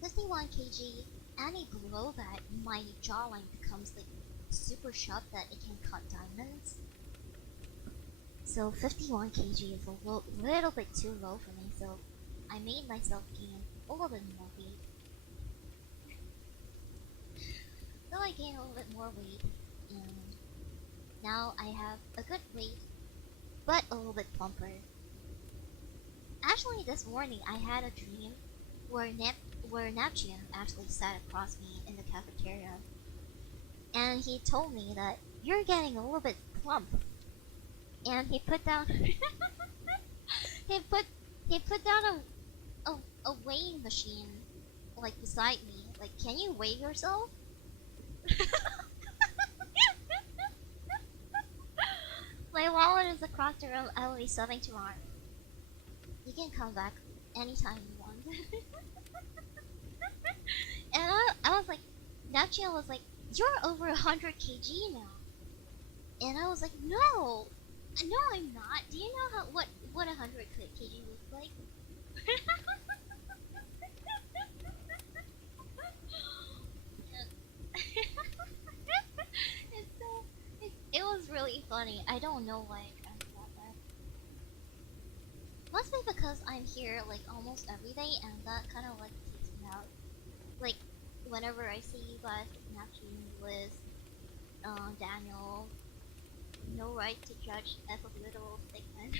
51 kg, and below that, my jawline becomes like super sharp that it can cut diamonds. So 51 kg is a little bit too low for me, so I made myself gain a little bit more weight. So I gained a little bit more weight, and now I have a good weight, but a little bit plumper. Actually, this morning I had a dream where Neptune actually sat across me in the cafeteria, and he told me that you're getting a little bit plump, and he put down he put down a weighing machine like beside me. Like, can you weigh yourself? My wallet is across the room. I will be subbing tomorrow. You can come back anytime you want. And I was like, Neptune was like, you're over 100 kg now. And I was like, no, I'm not. Do you know what 100 kg looks like? It was really funny. I don't know why I thought that. Must be because I'm here like almost every day, and that kind of like takes me out. Like whenever I see you guys, Neptune, Liz, Daniel, no right to judge as a little stickman.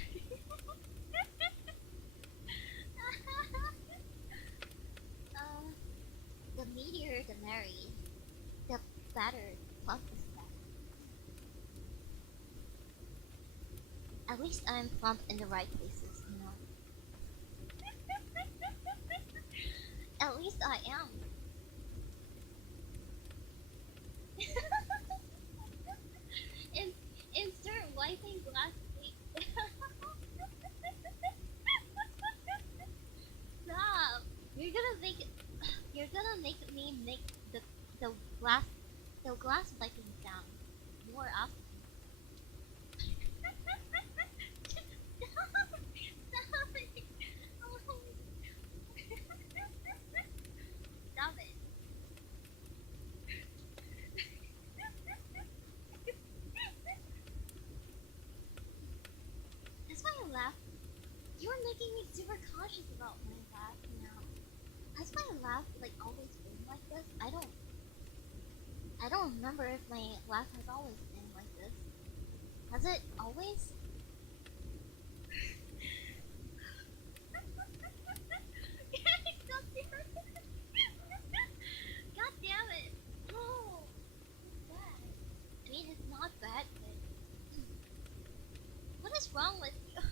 The meteor, the Mary, the batter, plump is back. At least I'm plump in the right places, you know. At least I am. Insert wiping glass plate. Stop! You're gonna make me make the glass wiping sound more often. Stop it! I don't remember if my laugh has always been like this. Has it always? God damn it! God damn it! No! It's bad. I mean, it's not bad, but... What is wrong with you?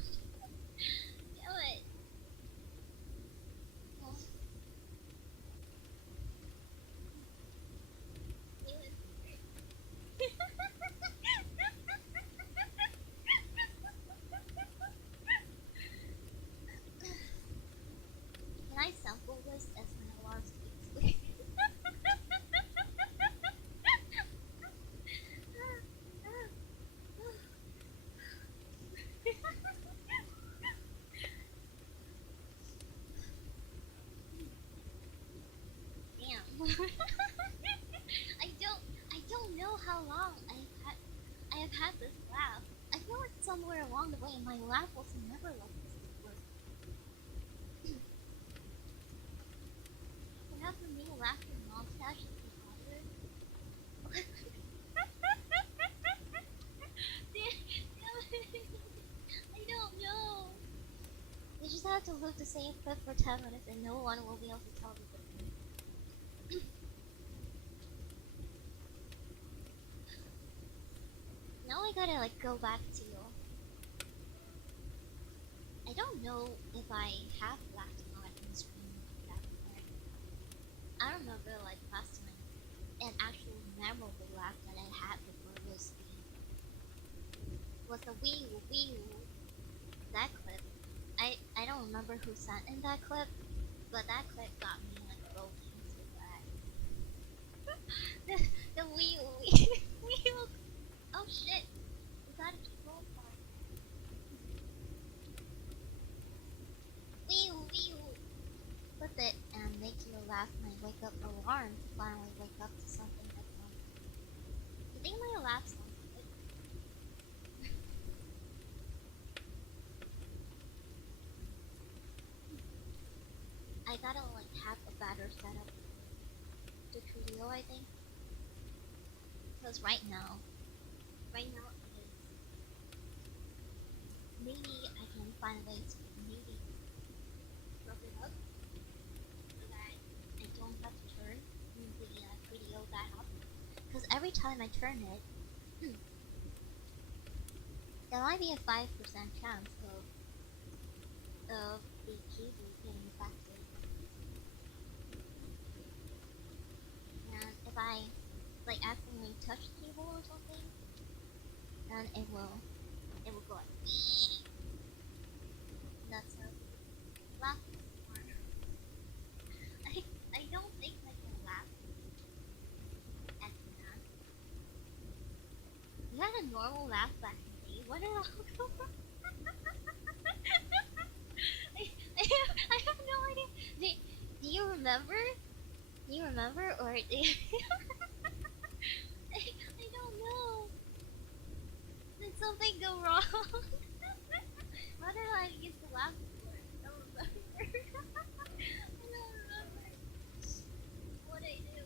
Damn it! Oh. Damn it. Can I sample this as my alarm speaks, please? Damn. I don't know how long I have had this laugh. I feel like somewhere along the way my laugh was never like this before. Perhaps for me laughing montage is the harder. I don't know. We just have to loop the same clip for 10 minutes and no one will be able to tell the difference. Now I gotta like go back to... I don't know if I have laughed or not in the stream that part. I remember like last time an actual memorable laugh that I had before was the wee woo, that clip. I don't remember who sent in that clip, but that clip got me like broken so bad. the wee woo. Oh shit, we gotta keep going for it. Wee woo. Flip it and make you laugh my wake up alarm to finally wake up to something that's fun. I think my laugh sounds good. I gotta like have a better setup to Trio, I think. Because right now it is. Maybe I can find a way to maybe prop it up so that I don't have to turn the video that up. Because every time I turn it, there might be a 5% chance of the cable getting affected. And if I like accidentally touch the cable or something, then it will go like that's how laugh is smart. I don't think I can laugh at that. You had a normal laugh back in the day. What did I go for? I have no idea. Do you remember? Do you remember or do you I don't know. Did something go wrong? What did I use to laugh for? I don't remember. I don't remember what I do.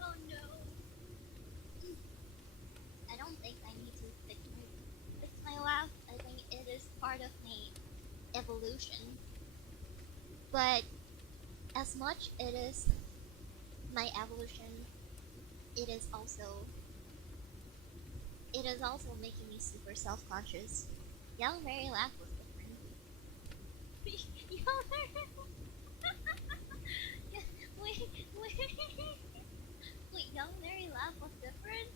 Oh no. I don't think I need to fix my laugh. I think it is part of my evolution. But as much it is my evolution, it is also making me super self-conscious. Young Mary laugh was different. Young Mary wait, Young Mary laugh was different?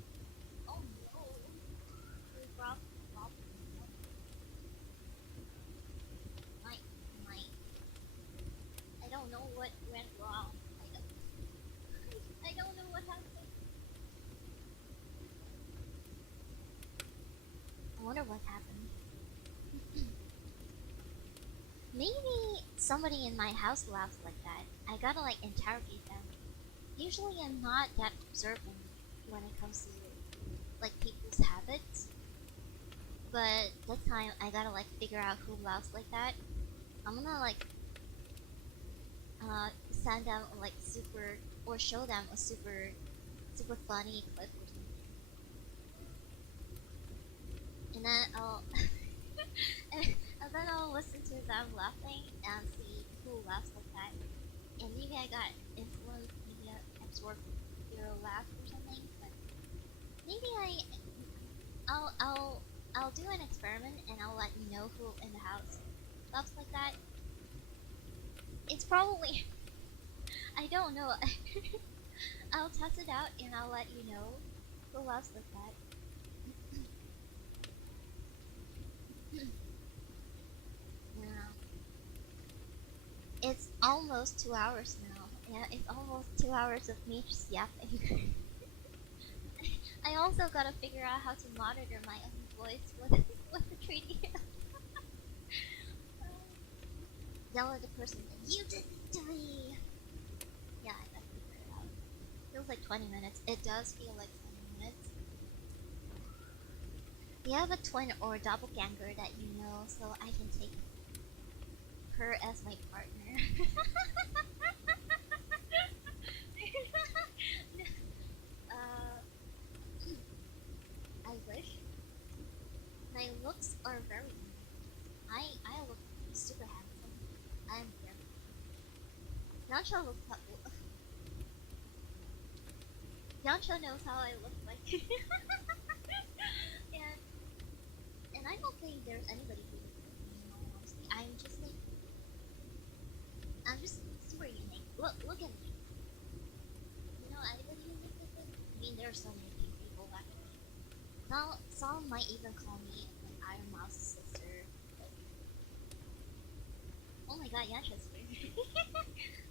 Oh no. We brought my I don't know what went wrong. I don't know what happened. I wonder what happened. Maybe somebody in my house laughs like that. I gotta like interrogate them. Usually I'm not that observant when it comes to like people's habits. But this time I gotta like figure out who laughs like that. I'm gonna like send them like super or show them a super funny clip or something, and then I'll and then I'll listen to them laughing and see who laughs like that. And maybe I got influenced, maybe I absorbed their laugh or something. But maybe I'll do an experiment and I'll let you know who in the house laughs like that. It's probably I don't know. I'll test it out and I'll let you know who laughs like that. Yeah. It's almost 2 hours now. Yeah, it's almost 2 hours of me just yapping. I also gotta figure out how to monitor my own voice with the training. Yell at the person, you did it to me! Yeah, I gotta figure it out. Feels like 20 minutes. It does feel like 20 minutes. Do you have a twin or doppelganger that you know so I can take her as my partner? I wish. My looks are very good. I look super handsome. I'm very Yancho looks Yancho knows how I look like. and I don't think there's anybody who looks like me, in all honesty. I'm just super unique. Look at me. You know anybody who looks like this? I mean, there are so many people like me. Now, some might even call me like Iron Mouse's sister. But... oh my god, Yancho's here.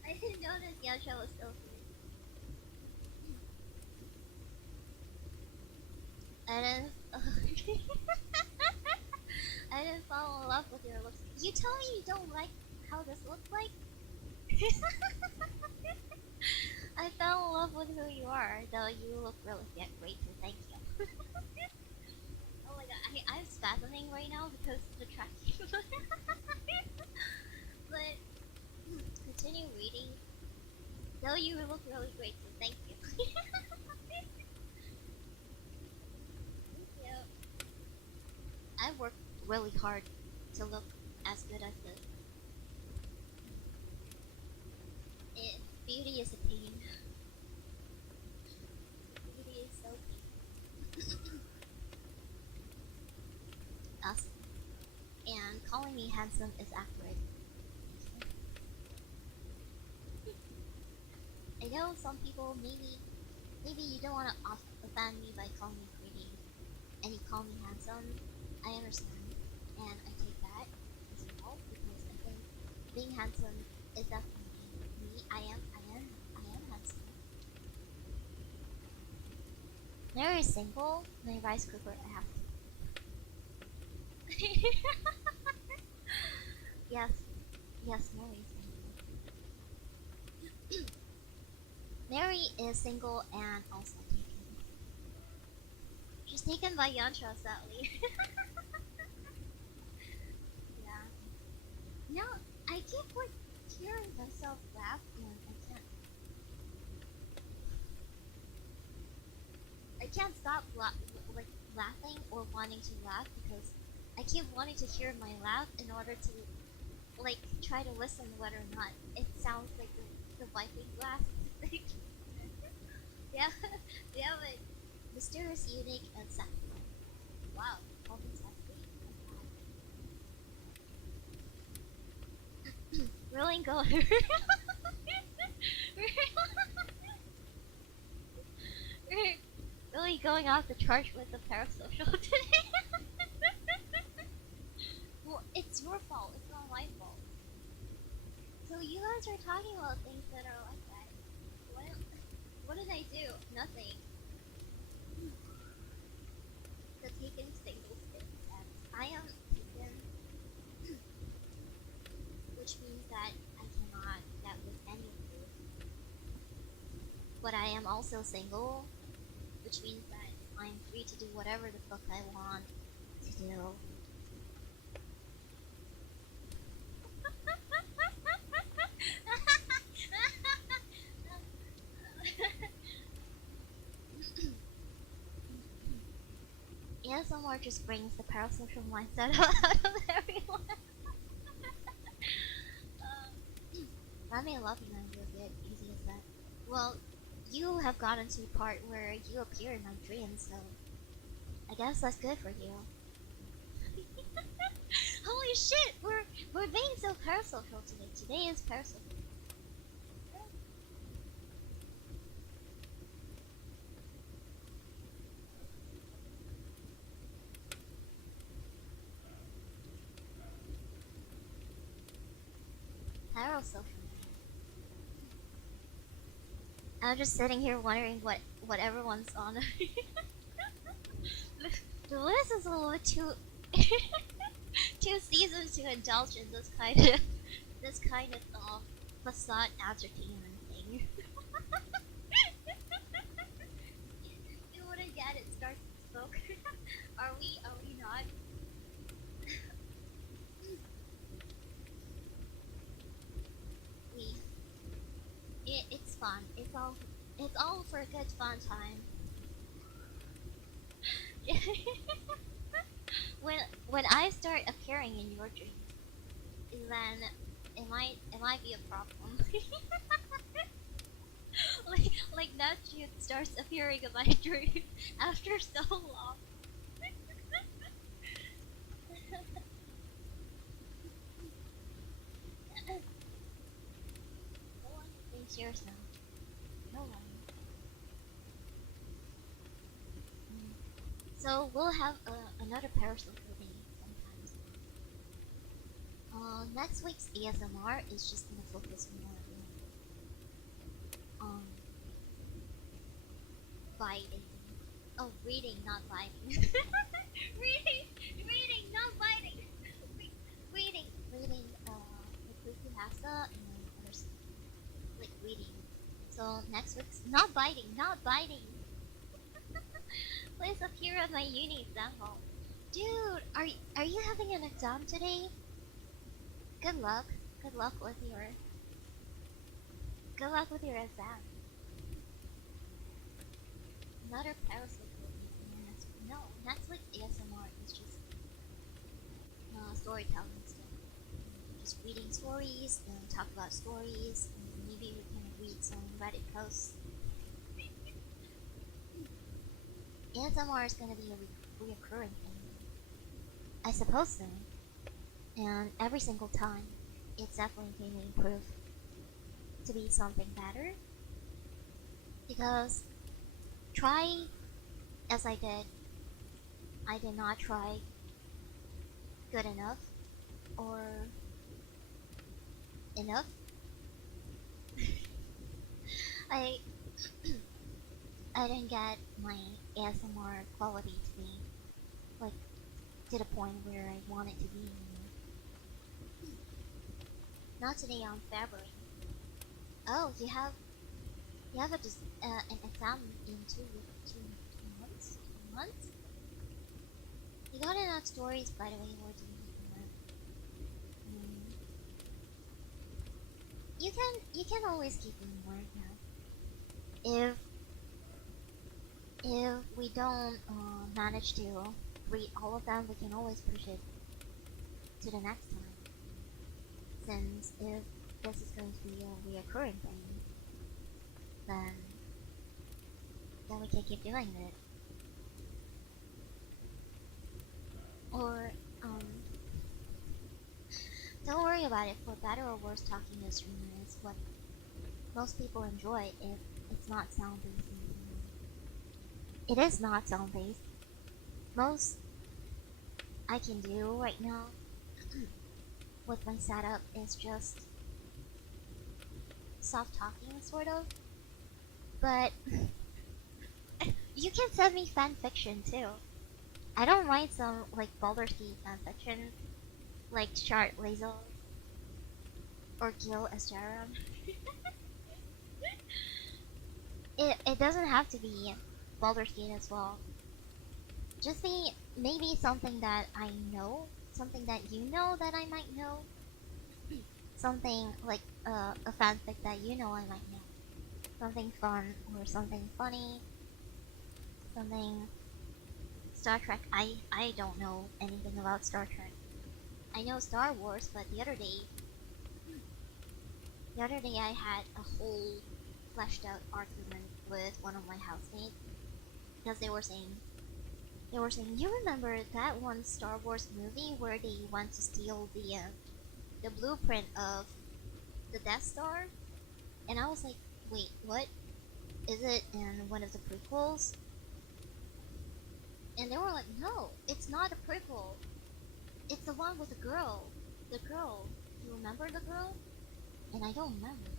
I didn't notice Yancho was still here. I didn't. I didn't fall in love with your looks. You tell me you don't like how this looks like? I fell in love with who you are, though you look really great too, thank you. Oh my god, I'm spasming right now because of the tracking. But, continue reading. Though you look really great too, thank you. Thank you. I worked really hard to look as good as this. Beauty is a pain. Beauty is so painful. Awesome. And calling me handsome is accurate. I know some people maybe you don't want to offend me by calling me pretty, and you call me handsome. I understand, and I take that as well because I think being handsome is definitely me. I am handsome. Mary is single. My rice cooker I have to. Yes, Mary is single. Mary is single and also taken. She's taken by Yantra, sadly. Yeah. No, I keep like hearing myself laugh and I can't stop laughing or wanting to laugh because I keep wanting to hear my laugh in order to like try to listen whether or not it sounds like the wiping glass. Yeah, yeah, but mysterious, unique, and sexy. Wow, all these sexy. Really going. Really going off the charts with the parasocial today. Well, it's your fault. It's not my fault. So you guys are talking about things that are like that. What did I do? Nothing. The taken single statement. I am taken, which means that I cannot get with any of you. But I am also single, which means that I'm free to do whatever the fuck I want to do. ASMR just brings the parasocial mindset out of everyone. That may love you and you'll get easy as that. Well, you have gotten to the part where you appear in my dreams, so I guess that's good for you. Holy shit, we're being so parasocial today. Today is parasocial. Parasocial. I'm just sitting here wondering what everyone's on. The list is a little too too seasoned to indulge in this kind of facade entertainment thing. You wouldn't get it. Start to smoke. Are we not? we it's fun. It's all for a good fun time. when I start appearing in your dreams, then it might be a problem. like that shit starts appearing in my dream after so long. No one thinks yours now. No one. So we'll have another parasocial day sometimes. Next week's ASMR is just gonna focus more on biting. Oh, reading, not biting. reading, not biting. Reading, like Wikihasa and other stuff. Like reading. So next week's not biting, not biting. Please appear at my uni exam hall. Dude, are you having an exam today? Good luck. Good luck with your exam. Another parasocial next week. No, next week's ASMR is just storytelling stuff. Just reading stories and talk about stories, and maybe we can read some Reddit posts. ASMR is gonna be a reoccurring thing. I suppose so. And every single time, it's definitely going to improve to be something better. Because try as I did not try good enough or enough. I I didn't get my ASMR quality to be like to the point where I want it to be anymore. Not today on February. Oh, you have an exam in two months. 2 months. You got enough stories, by the way, or do you need more? You can always keep them more now. If we don't manage to read all of them, we can always push it to the next time. Since if this is going to be a reoccurring thing, then we can keep doing it. Or don't worry about it. For better or worse, talking to a streamer is what most people enjoy if it's not sound-based. It is not sound-based. Most I can do right now with my setup is just soft talking, sort of. But you can send me fan fiction too. I don't mind some like Baldur's Gate fan fiction, like Shard Lazo or Gil Esterum. It doesn't have to be Baldur's Gate as well. Just be maybe something that I know, something that you know that I might know, something like a fanfic that you know I might know, something fun or something funny, something Star Trek, I don't know anything about Star Trek. I know Star Wars, but the other day I had a whole fleshed out argument with one of my housemates because they were saying, you remember that one Star Wars movie where they went to steal the blueprint of the Death Star? And I was like, wait, what? Is it in one of the prequels? And they were like, no, it's not a prequel. It's the one with the girl. The girl. You remember the girl? And I don't remember.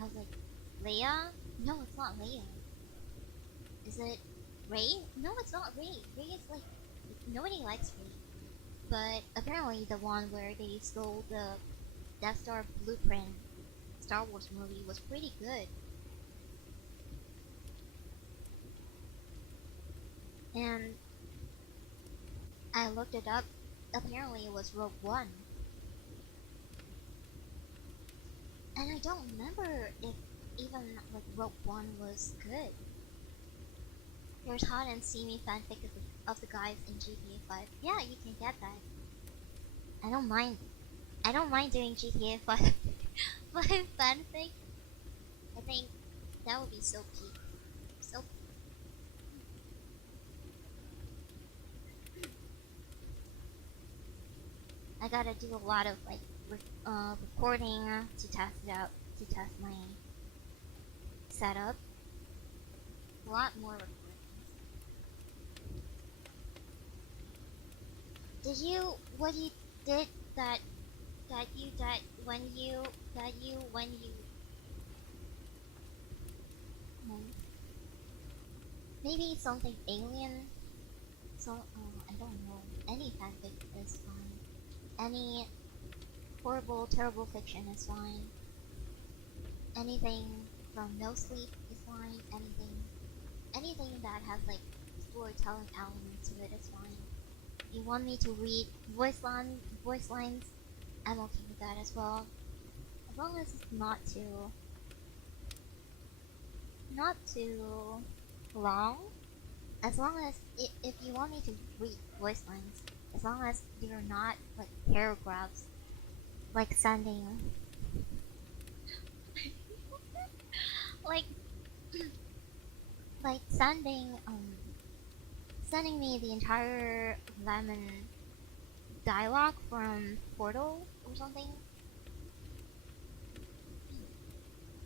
I was like, Leia? No, it's not Leia. Is it Rey? No, it's not Rey. Rey is like, nobody likes Rey. But apparently the one where they stole the Death Star blueprint Star Wars movie was pretty good. And I looked it up. Apparently it was Rogue One. And I don't remember if even like Rogue One was good. There's hot and steamy fanfic of the guys in GTA 5. Yeah, you can get that. I don't mind. I don't mind doing GTA 5 fanfic. I think that would be so peak. So I gotta do a lot of like recording to test it out, to test my setup. A lot more recordings. Did you? What you did that? When you? Hmm, maybe something alien. So I don't know. Any fanfic is fine. Any horrible, terrible fiction is fine. Anything from No Sleep is fine. Anything that has like storytelling elements to it is fine. If you want me to read voice lines, I'm okay with that as well. As long as it's not too long. As long as if you want me to read voice lines, as long as they're not like paragraphs, like sending like like sending me the entire lemon dialogue from Portal or something.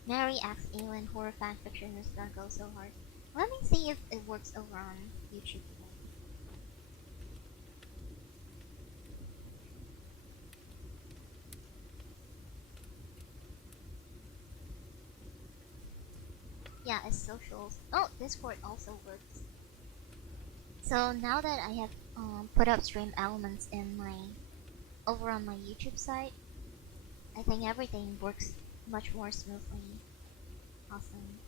Mary asks alien horror fanfiction is gonna go so hard. Let me see if it works over on YouTube. Yeah, it's socials. Oh, Discord also works. So now that I have put up stream elements in my over on my YouTube site, I think everything works much more smoothly. Awesome.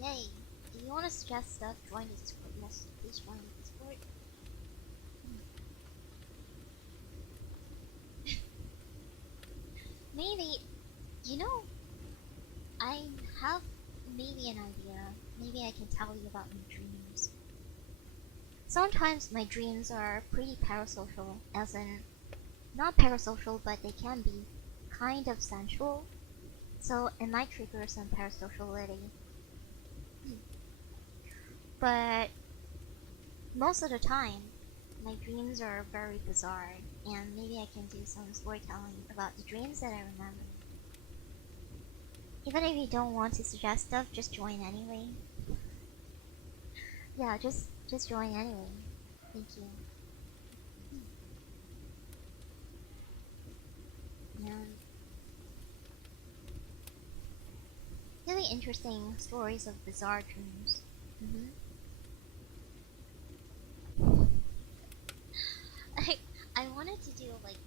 Yay! If you want to suggest stuff, join the Discord. Yes, please join the Discord. Maybe, you know, I have maybe an idea. Maybe I can tell you about my dreams. Sometimes my dreams are pretty parasocial, as in, not parasocial, but they can be kind of sensual. So it might trigger some parasociality. But most of the time, my dreams are very bizarre, and maybe I can do some storytelling about the dreams that I remember. Even if you don't want to suggest stuff, just join anyway. Yeah, just join anyway. Thank you. And really interesting stories of bizarre dreams. I wanted to do like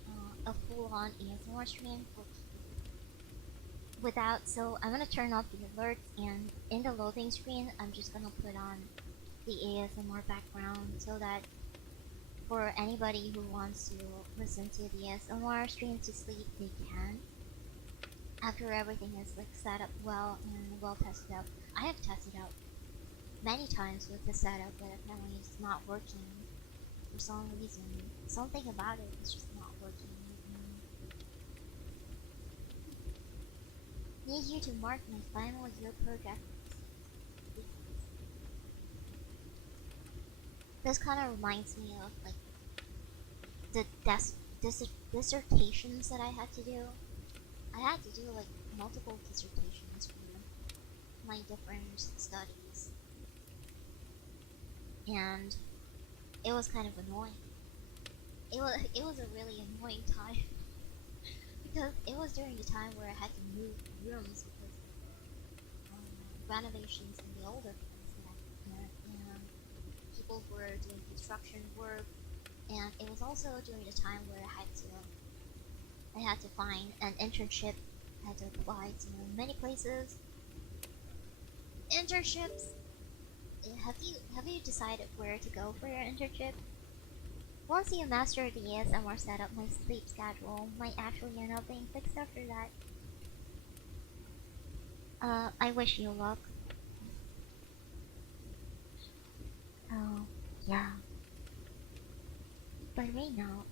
a full-on ASMR stream without, so I'm gonna turn off the alerts, and in the loading screen I'm just gonna put on the ASMR background so that for anybody who wants to listen to the ASMR stream to sleep, they can. After everything is like set up well and well tested out. I have tested out many times with the setup, but apparently it's not working for some reason. Something about it is just not working. Need you to mark my final year project. This kind of reminds me of like the dissertations that I had to do. I had to do like multiple dissertations for my different studies, and it was kind of annoying. It was a really annoying time because it was during the time where I had to move rooms because renovations in the older place that I had, and people were doing construction work, and it was also during the time where I had to find an internship. I had to apply to many places. Internships. Have you decided where to go for your internship? Once you master the ASMR setup, my sleep schedule might actually end up being fixed after that. I wish you luck. Oh, yeah. But right now,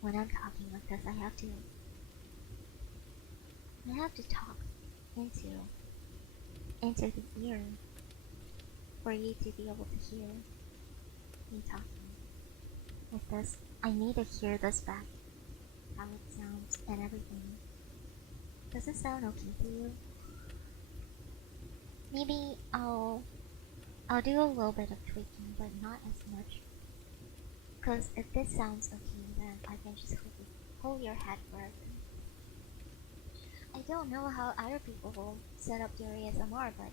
when I'm talking like this, I have to talk into the ear for you to be able to hear me talking like this. I need to hear this back, how it sounds and everything. Does it sound okay to you? Maybe I'll do a little bit of tweaking, but not as much. Cause if this sounds okay, then I can just hold your head forever. I don't know how other people will set up their ASMR, but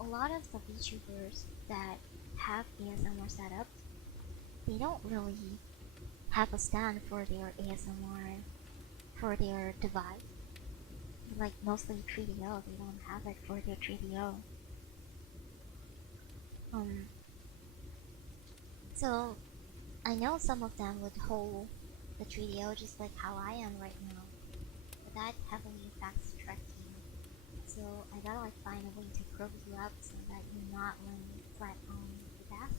a lot of the VTubers that have ASMR setups, they don't really have a stand for their ASMR for their device. Like mostly 3DO, they don't have it for their 3DO. So I know some of them would hold the 3DO just like how I am right now, but that heavily affects tracking. So I gotta like find a way to probe you up so that you're not laying flat on the desk.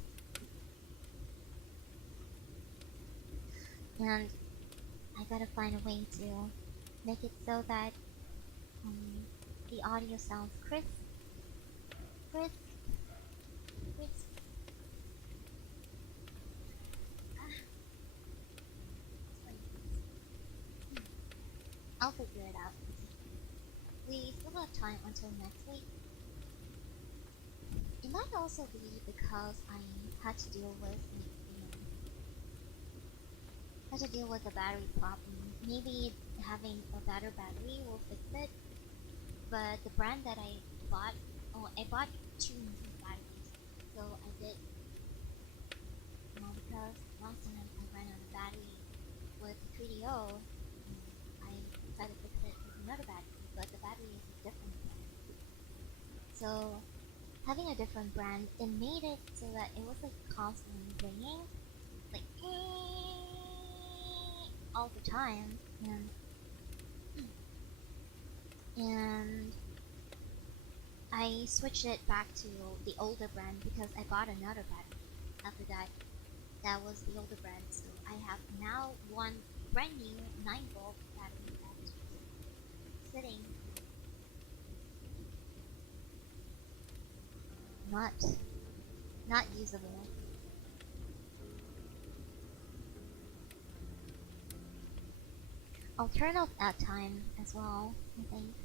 And I gotta find a way to make it so that the audio sounds crisp. I'll figure it out. We still have time until next week. It might also be because I had to deal with the battery problem. Maybe having a better battery will fix it. But the brand that I bought, I bought 2 new batteries. So I did, because last time I ran out of battery with 3DO, I tried to fix it with another battery, but the battery is a different brand. So having a different brand, it made it so that it was like constantly ringing, like all the time, and I switched it back to the older brand because I bought another battery. After that, that was the older brand, so I have now one brand new 9-volt battery that's sitting not usable. I'll turn off ad time as well, I think.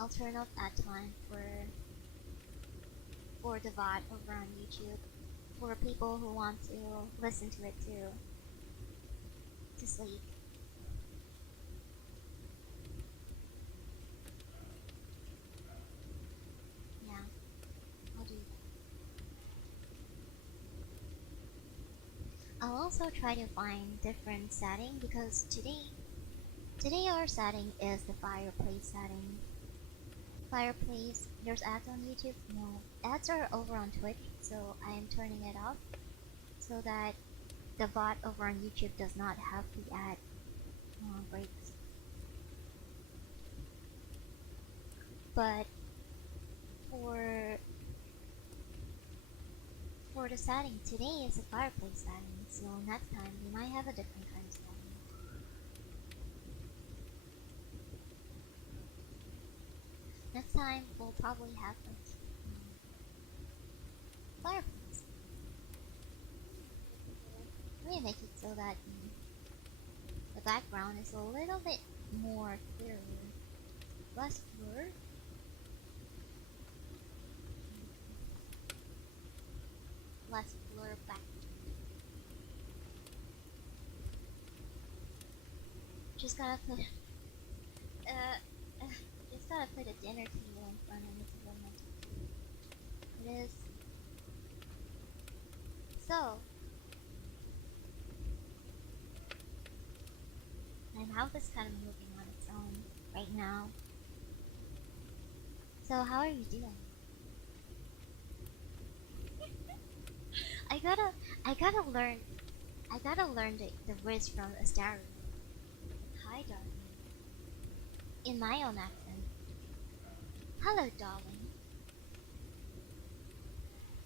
I'll turn off ad time for the VOD over on YouTube for people who want to listen to it to sleep. Yeah, I'll do that. I'll also try to find different setting because today our setting is the fireplace setting. Fireplace, there's ads on YouTube? No. Ads are over on Twitch, so I am turning it off so that the bot over on YouTube does not have the ad breaks. But for the setting today is a fireplace setting, so next time we might have a different kind of setting. Next time we'll probably have like fireplace. I'm gonna make it so that the background is a little bit more clearer, less blur. Less blur back. Just gotta put just gotta put a dinner table in front of it. It is so. My mouth is kind of moving on its own right now. So how are you doing? I gotta learn the words from a stereo. Hi, darling. In my own accent. Hello, darling.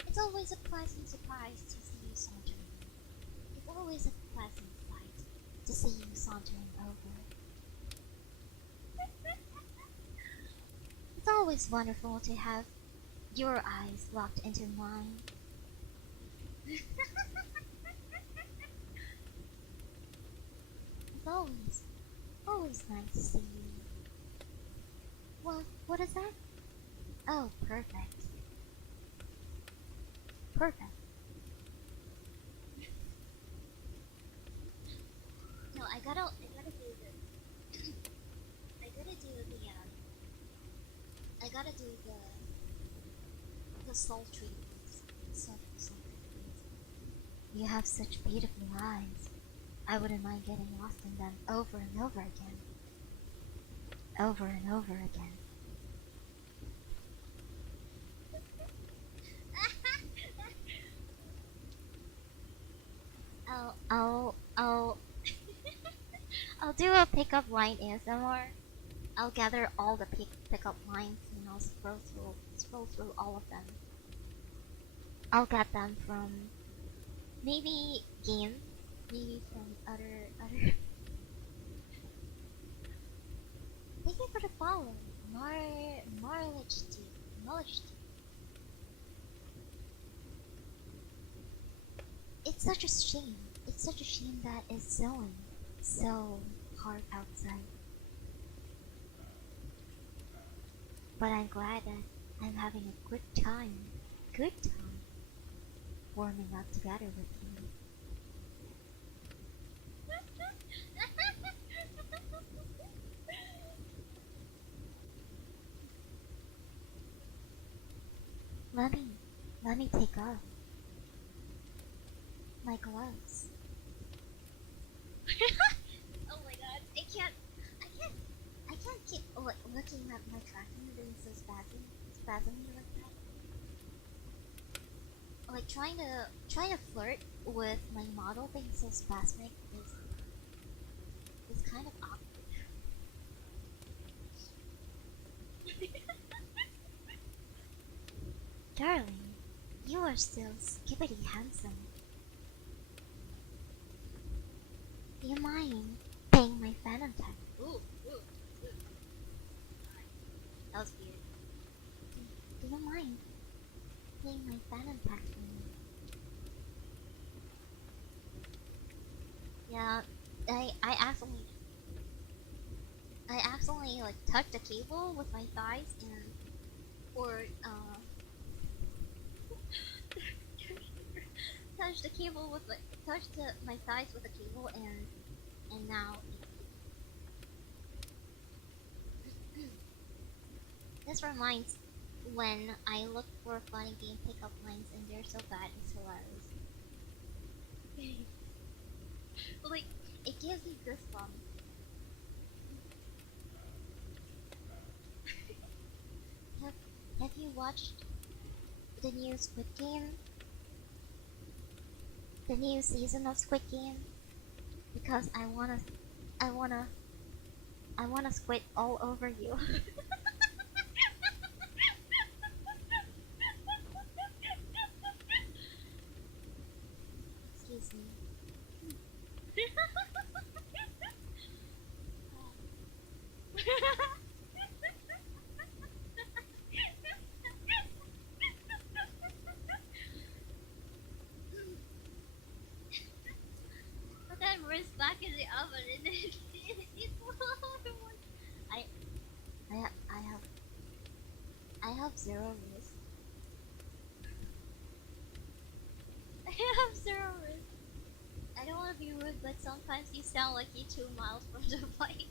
It's always a pleasant surprise to see you sauntering. It's always a pleasant sight to see you sauntering over. It's always wonderful to have your eyes locked into mine. It's always nice to see you. What is that? Oh, perfect. Perfect. No, I gotta do the, I gotta do the sultry voice. Sultry voice. You have such beautiful eyes. I wouldn't mind getting lost in them over and over again. Over and over again. I'll I'll do a pickup line ASMR. I'll gather all the pickup lines and I'll scroll through all of them. I'll get them from maybe games, maybe from other. Thank you for the follow, Marlich. It's such a shame. It's such a shame that it's snowing so hard outside. But I'm glad that I'm having a good time warming up together with you. Let me take off my gloves. Oh my god, I can't keep looking at my tracking and being so spasmy like that. Like trying to flirt with my model being so spasmic is kind of awkward. Darling, you are still skibbity handsome. Do you mind paying my phantom tag? Ooh. That was weird. Do you mind paying my phantom tag for me? Yeah, I accidentally like touched the cable with my thighs or touched the cable with my thighs with the cable and now this reminds when I look for funny game pickup lines and they're so bad it's hilarious. Like it gives me goosebumps. Have you watched the new Squid Game? The new season of Squid Game? Because I wanna squid all over you. Put that wrist back in the oven and then it will. I I have zero wrist. I have zero wrist. I don't want to be rude, but sometimes you sound like you're 2 miles from the mic.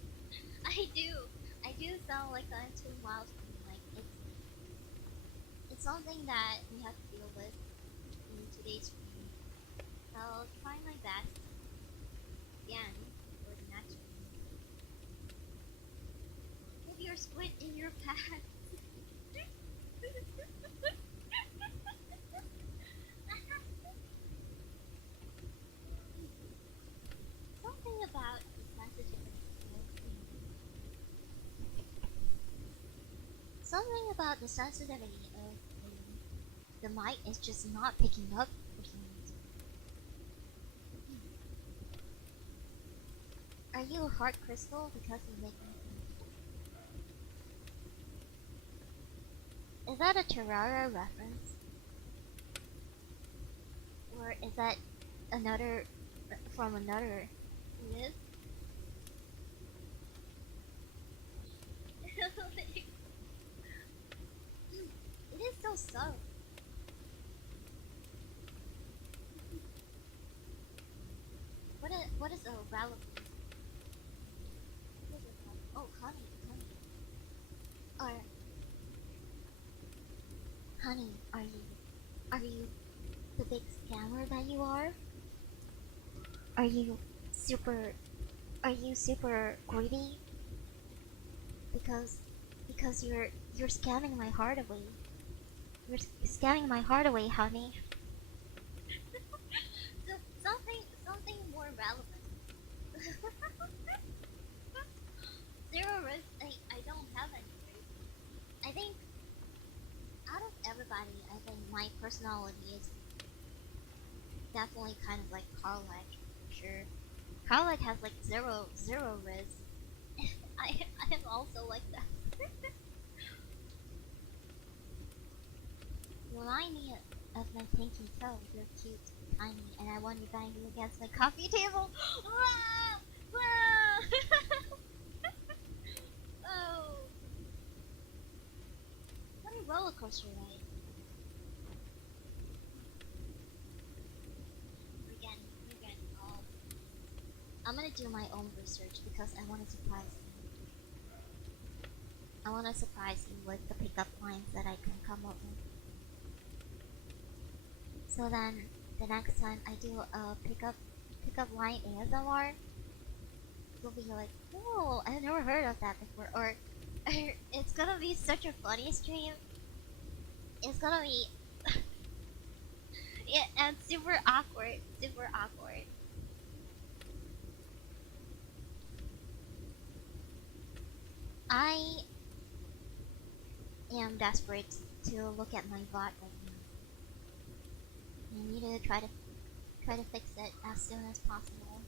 I do. I do sound like I'm 2 miles from the mic. It's something that we have to deal with in today's stream. I'll try my best again for the next stream. Put your squid in your pants. Something about the sensitivity of something about the sensitivity of the mic is just not picking up for some reason. Are you a heart crystal because you make me think? Is that a Terraria reference? Or is that another from another myth? It is so subtle. What is a relevant? Oh, honey. Or honey, are you the big scammer that you are? Are you super greedy? Because you're scamming my heart away. You're scamming my heart away, honey. So something more relevant. Zero risk. I don't have any risk. I think out of everybody, I think my personality is definitely kind of like Carlac. Sure, Carlac has like zero risk. I am also like that. Remind me of my pinky toe. You're cute, tiny, and I want you bang you against my coffee table. Oh, what a roller coaster ride. We're getting all. I'm gonna do my own research because I want to surprise you. I want to surprise you with the pickup lines that I can come up with. So then, the next time I do a pickup line ASMR, you'll be like, "Oh, I've never heard of that before," or it's gonna be such a funny stream. It's gonna be yeah, and super awkward. I am desperate to look at my bot right now. I need to try to fix it as soon as possible.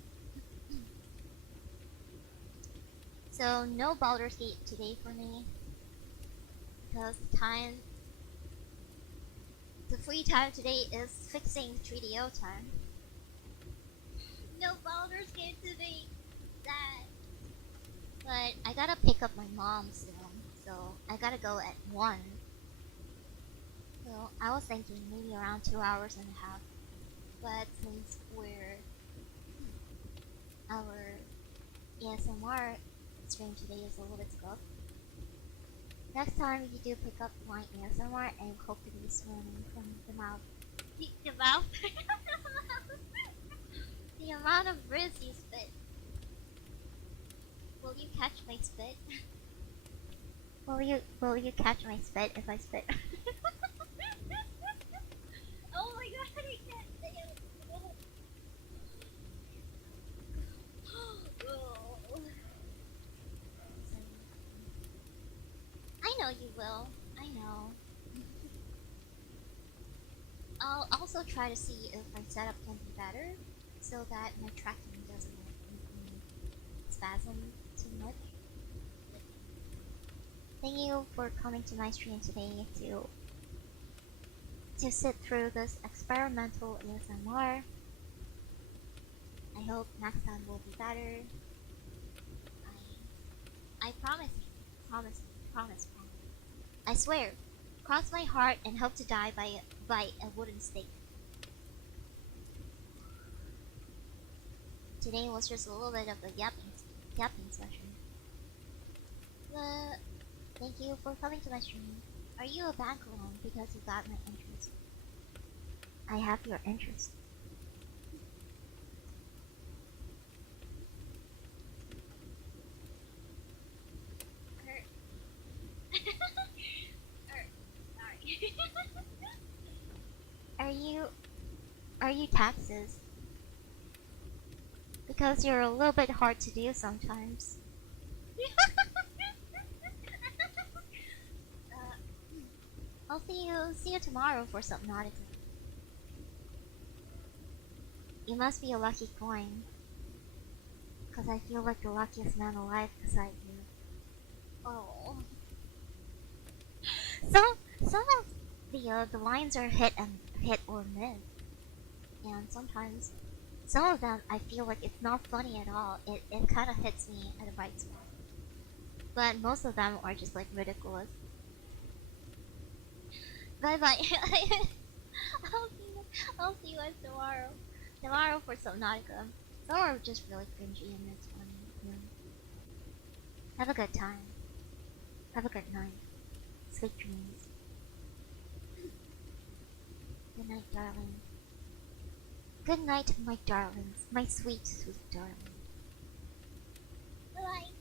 So no Baldur's Gate today for me because the free time today is fixing 3DO time. No Baldur's Gate today. That. But I gotta pick up my mom soon, so I gotta go at 1. So I was thinking maybe around 2 hours and a half. But since our ASMR stream today is a little bit slow, next time you do pick up my ASMR and hopefully swimming from the mouth. The mouth? The amount of frizz you spit. Will you catch my spit? Will you catch my spit if I spit? Oh my god, I can't say it. I know you will. I know. I'll also try to see if my setup can be better so that my tracking doesn't make me spasm too much. Thank you for coming to my stream today to sit through this experimental ASMR. I hope next time will be better. I promise you, promise, promise, promise. I swear, cross my heart and hope to die by a wooden stake. Today was just a little bit of a yapping session. Thank you for coming to my stream. Are you a bank loan because you got my interest? I have your interest. Sorry. Are you taxes? Because you're a little bit hard to do sometimes. I'll see you tomorrow for Subnautica. You must be a lucky coin. Cause I feel like the luckiest man alive beside you. Oh. Some of the lines are hit or miss. And sometimes some of them I feel like it's not funny at all. It kinda hits me at the right spot. But most of them are just like ridiculous. Bye bye. I'll see you guys tomorrow. Tomorrow for Subnautica. Some are just really cringy and it's funny. Yeah. Have a good time. Have a good night. Sweet dreams. Good night, darling. Good night, my darlings. My sweet, sweet darling. Bye bye.